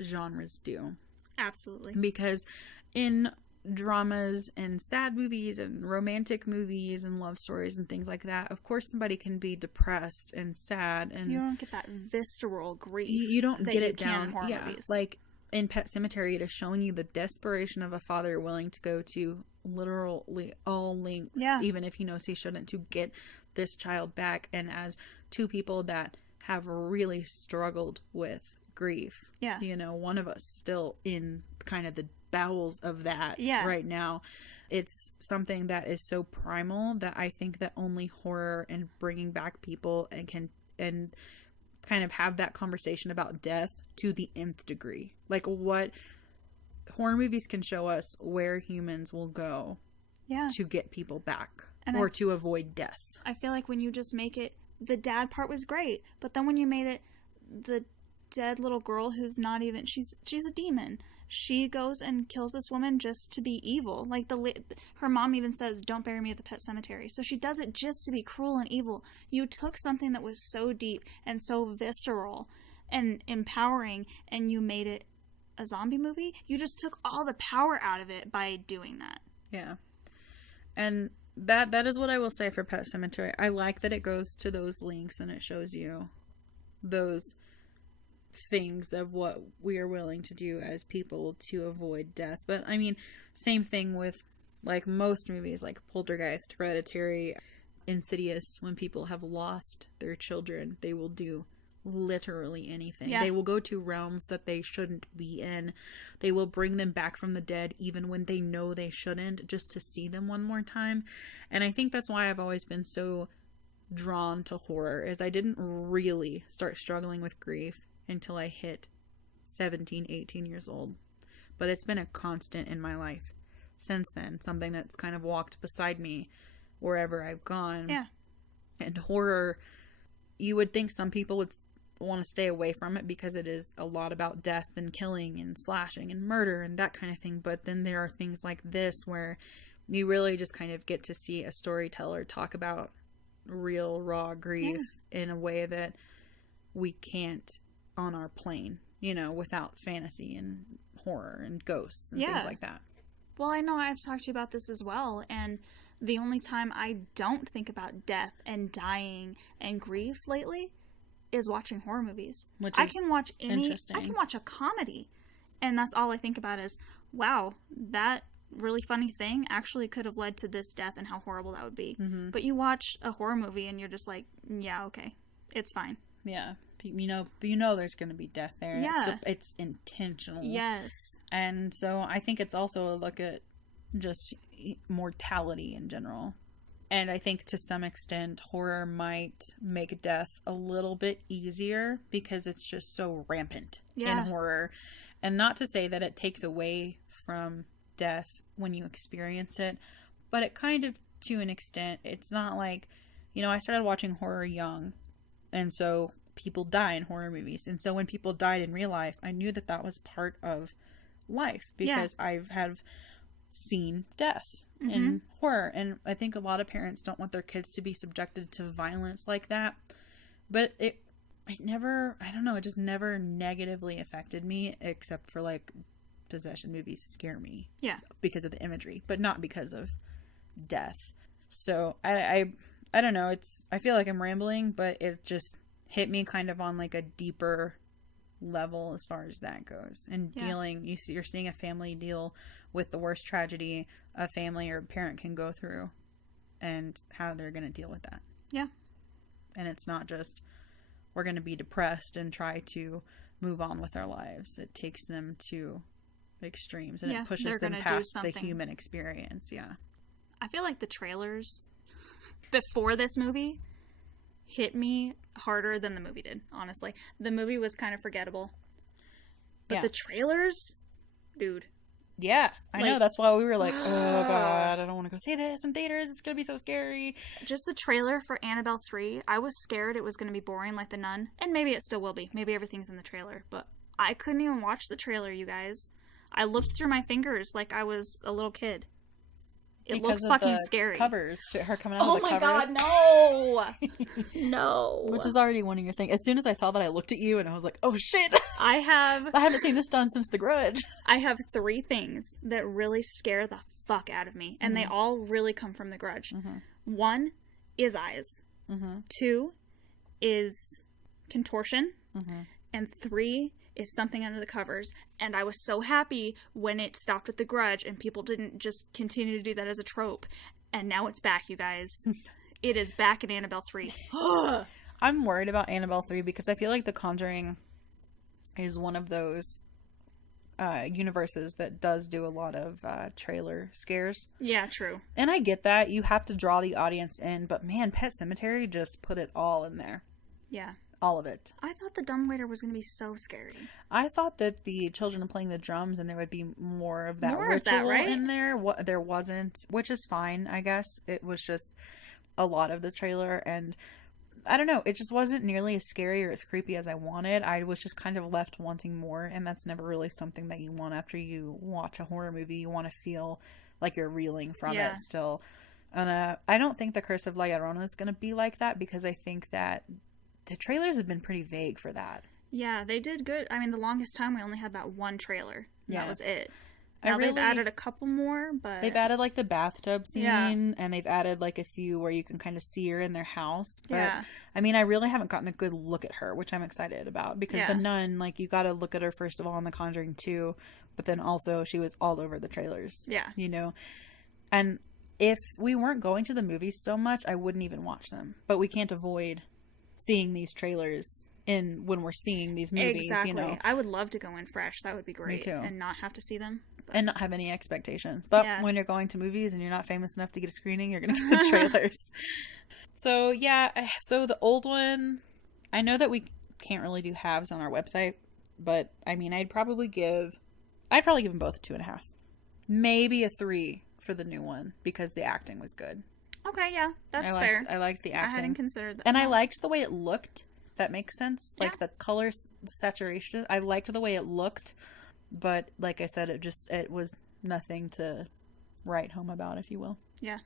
genres do. Absolutely. Because in dramas and sad movies and romantic movies and love stories and things like that, of course somebody can be depressed and sad, and you don't get that visceral grief. You don't get it down. In horror movies. Like in Pet Sematary, it is showing you the desperation of a father willing to go to literally all lengths, even if he knows he shouldn't, to get this child back. And as two people that have really struggled with grief, you know, one of us still in kind of the bowels of that right now. It's something that is so primal that I think that only horror and bringing back people and kind of have that conversation about death to the nth degree. Like, what horror movies can show us where humans will go to get people back, and to avoid death. I feel like when you just make it, the dad part was great, but then when you made it the dead little girl who's not even, she's a demon. She goes and kills this woman just to be evil. Like, her mom even says, don't bury me at the Pet Sematary. So she does it just to be cruel and evil. You took something that was so deep and so visceral and empowering, and you made it a zombie movie. You just took all the power out of it by doing that. Yeah. And that is what I will say for Pet Sematary. I like that it goes to those links and it shows you those things of what we are willing to do as people to avoid death. But I mean, same thing with like most movies, like Poltergeist, Hereditary, Insidious. When people have lost their children, they will do literally anything. They will go to realms that they shouldn't be in. They will bring them back from the dead even when they know they shouldn't, just to see them one more time. And I think that's why I've always been so drawn to horror, is I didn't really start struggling with grief until I hit 17, 18 years old. But it's been a constant in my life since then. Something that's kind of walked beside me wherever I've gone. Yeah. And horror, you would think some people would want to stay away from it because it is a lot about death and killing and slashing and murder and that kind of thing. But then there are things like this where you really just kind of get to see a storyteller talk about real raw grief in a way that we can't on our plane, you know, without fantasy and horror and ghosts and things like that. Well, I know I've talked to you about this as well, and the only time I don't think about death and dying and grief lately is watching horror movies. Which I is can watch interesting. I can watch a comedy, and that's all I think about is, wow, that really funny thing actually could have led to this death and how horrible that would be. Mm-hmm. But you watch a horror movie and you're just like, yeah, okay, it's fine. Yeah. You know there's going to be death there. Yeah. It's intentional. Yes. And so I think it's also a look at just mortality in general. And I think to some extent horror might make death a little bit easier because it's just so rampant in horror. And not to say that it takes away from death when you experience it, but it kind of, to an extent, it's not like, you know, I started watching horror young, and so people die in horror movies, and so when people died in real life, I knew that that was part of life because I have seen death in horror. And I think a lot of parents don't want their kids to be subjected to violence like that, but it never, I don't know, it just never negatively affected me, except for like possession movies scare me because of the imagery, but not because of death. So I don't know, I feel like I'm rambling, but it just hit me kind of on like a deeper level as far as that goes, and dealing, you're seeing a family deal with the worst tragedy a family or a parent can go through and how they're going to deal with that. And it's not just we're going to be depressed and try to move on with our lives. It takes them to extremes, and it pushes them past the human experience. I feel like the trailers before this movie hit me harder than the movie did, honestly. The movie was kind of forgettable, but the trailers, dude. I know, that's why we were like, oh god, I don't want to go see this in theaters, it's gonna be so scary. Just the trailer for Annabelle 3, I was scared it was gonna be boring like The Nun, and maybe it still will be, maybe everything's in the trailer, but I couldn't even watch the trailer, you guys. I looked through my fingers like I was a little kid. It looks fucking scary. Covers, her coming out of the covers. Oh my god, no! No. Which is already one of your things. As soon as I saw that, I looked at you and I was like, oh shit! I haven't seen this done since The Grudge. I have 3 things that really scare the fuck out of me, and they all really come from The Grudge. 1 is eyes. 2 is contortion. And 3 is something under the covers. And I was so happy when it stopped with The Grudge and people didn't just continue to do that as a trope. And now it's back, you guys. It is back in Annabelle 3. I'm worried about Annabelle 3 because I feel like The Conjuring is one of those universes that does do a lot of trailer scares. Yeah, true. And I get that. You have to draw the audience in. But man, Pet Sematary just put it all in there. Yeah. All of it. I thought the dumbwaiter was going to be so scary. I thought that the children are playing the drums and there would be more of that ritual in there. There wasn't, which is fine, I guess. It was just a lot of the trailer, and I don't know, it just wasn't nearly as scary or as creepy as I wanted. I was just kind of left wanting more, and that's never really something that you want after you watch a horror movie. You want to feel like you're reeling from it still. And I don't think The Curse of La Llorona is going to be like that, because I think that the trailers have been pretty vague for that. Yeah, they did good. I mean, the longest time we only had that one trailer. That was it. Now they've added a couple more, but... They've added, like, the bathtub scene, and they've added, like, a few where you can kind of see her in their house. But, I mean, I really haven't gotten a good look at her, which I'm excited about. Because the nun, like, you gotta look at her, first of all, in The Conjuring 2, but then also she was all over the trailers. Yeah. You know? And if we weren't going to the movies so much, I wouldn't even watch them. But we can't avoid seeing these trailers when we're seeing these movies. Exactly. You know? I would love to go in fresh. That would be great. Me too. And not have to see them. And not have any expectations. But when you're going to movies and you're not famous enough to get a screening, you're going to get the trailers. So, so the old one, I know that we can't really do halves on our website, but, I mean, I'd probably give them both 2.5. Maybe a 3 for the new one, because the acting was good. Okay, yeah, that's fair. I liked the acting. I hadn't considered that. And I liked the way it looked, if that makes sense. Like, the color saturation, I liked the way it looked. But, like I said, it was nothing to write home about, if you will. Yeah.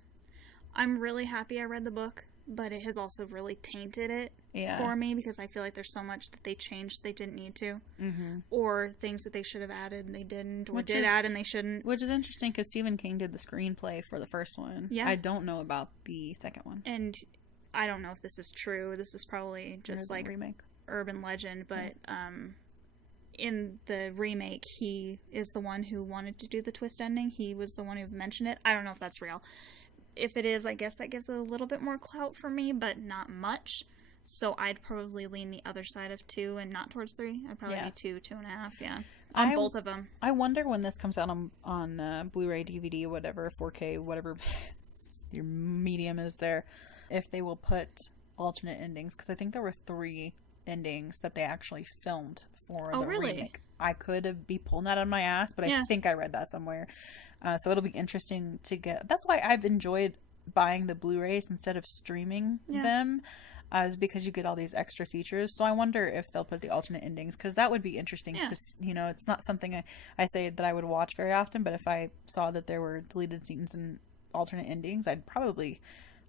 I'm really happy I read the book, but it has also really tainted it for me, because I feel like there's so much that they changed they didn't need to. Mm-hmm. Or things that they should have added and they didn't, or add and they shouldn't. Which is interesting, because Stephen King did the screenplay for the first one. Yeah. I don't know about the second one. And I don't know if this is true. This is probably just like remake. Urban legend, but in the remake, he is the one who wanted to do the twist ending. He was the one who mentioned it. I don't know if that's real. If it is, I guess that gives it a little bit more clout for me, but not much. So I'd probably lean the other side of 2 and not towards 3. I'd probably be 2, 2.5, on both of them. I wonder when this comes out on Blu-ray, DVD, whatever, 4K, whatever your medium is there, if they will put alternate endings, because I think there were 3 endings that they actually filmed for the remake. I could be pulling that on my ass, but I think I read that somewhere. So it'll be interesting to get. That's why I've enjoyed buying the Blu-rays instead of streaming them, is because you get all these extra features. So I wonder if they'll put the alternate endings, because that would be interesting to, it's not something I say that I would watch very often, but if I saw that there were deleted scenes and alternate endings, I'd probably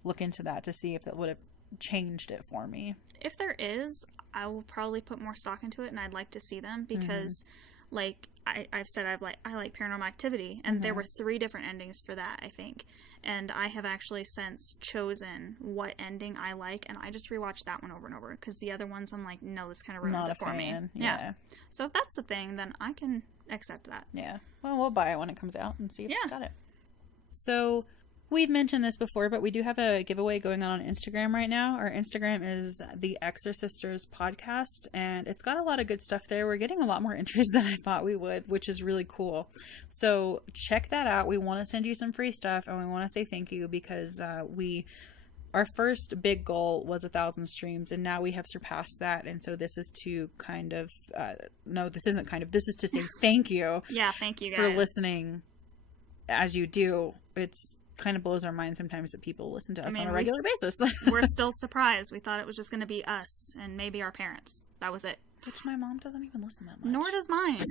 look into that to see if that would have changed it for me. If there is, I will probably put more stock into it, and I'd like to see them, because like I've said, I like Paranormal Activity, and there were 3 different endings for that, I think, and I have actually since chosen what ending I like, and I just rewatched that one over and over, because the other ones I'm like, no, this kind of ruins it for me. So if that's the thing, then I can accept that. Well, we'll buy it when it comes out and see if it's got it. So we've mentioned this before, but we do have a giveaway going on Instagram right now. Our Instagram is the Exorcisters podcast, and it's got a lot of good stuff there. We're getting a lot more interest than I thought we would, which is really cool. So check that out. We want to send you some free stuff, and we want to say thank you, because our first big goal was 1,000 streams, and now we have surpassed that. And so this is to kind of this isn't kind of, this is to say thank you. Thank you guys for listening as you do. It's kind of blows our mind sometimes that people listen to us on a regular basis. We're still surprised. We thought it was just going to be us and maybe our parents. That was it. Which my mom doesn't even listen that much. Nor does mine.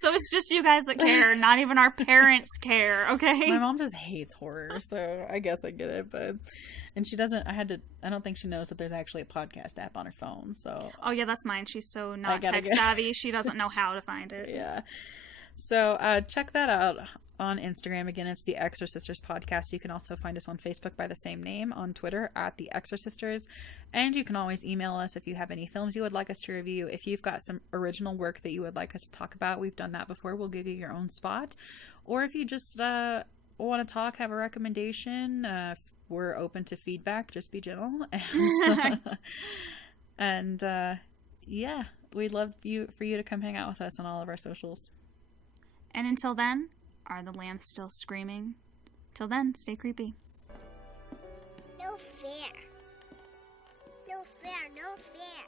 So it's just you guys that care. Not even our parents care, okay? My mom just hates horror, so I guess I get it. And she doesn't, I don't think she knows that there's actually a podcast app on her phone, so. Oh yeah, that's mine. She's so not tech savvy. She doesn't know how to find it. So check that out on Instagram. Again, it's the Exorcisters podcast. You can also find us on Facebook by the same name, on Twitter at the Exorcisters, and you can always email us if you have any films you would like us to review. If you've got some original work that you would like us to talk about, we've done that before. We'll give you your own spot. Or if you just want to talk, have a recommendation, we're open to feedback. Just be gentle. And we'd love for you to come hang out with us on all of our socials. And until then, are the lambs still screaming? Till then, stay creepy. No fair. No fair, no fair.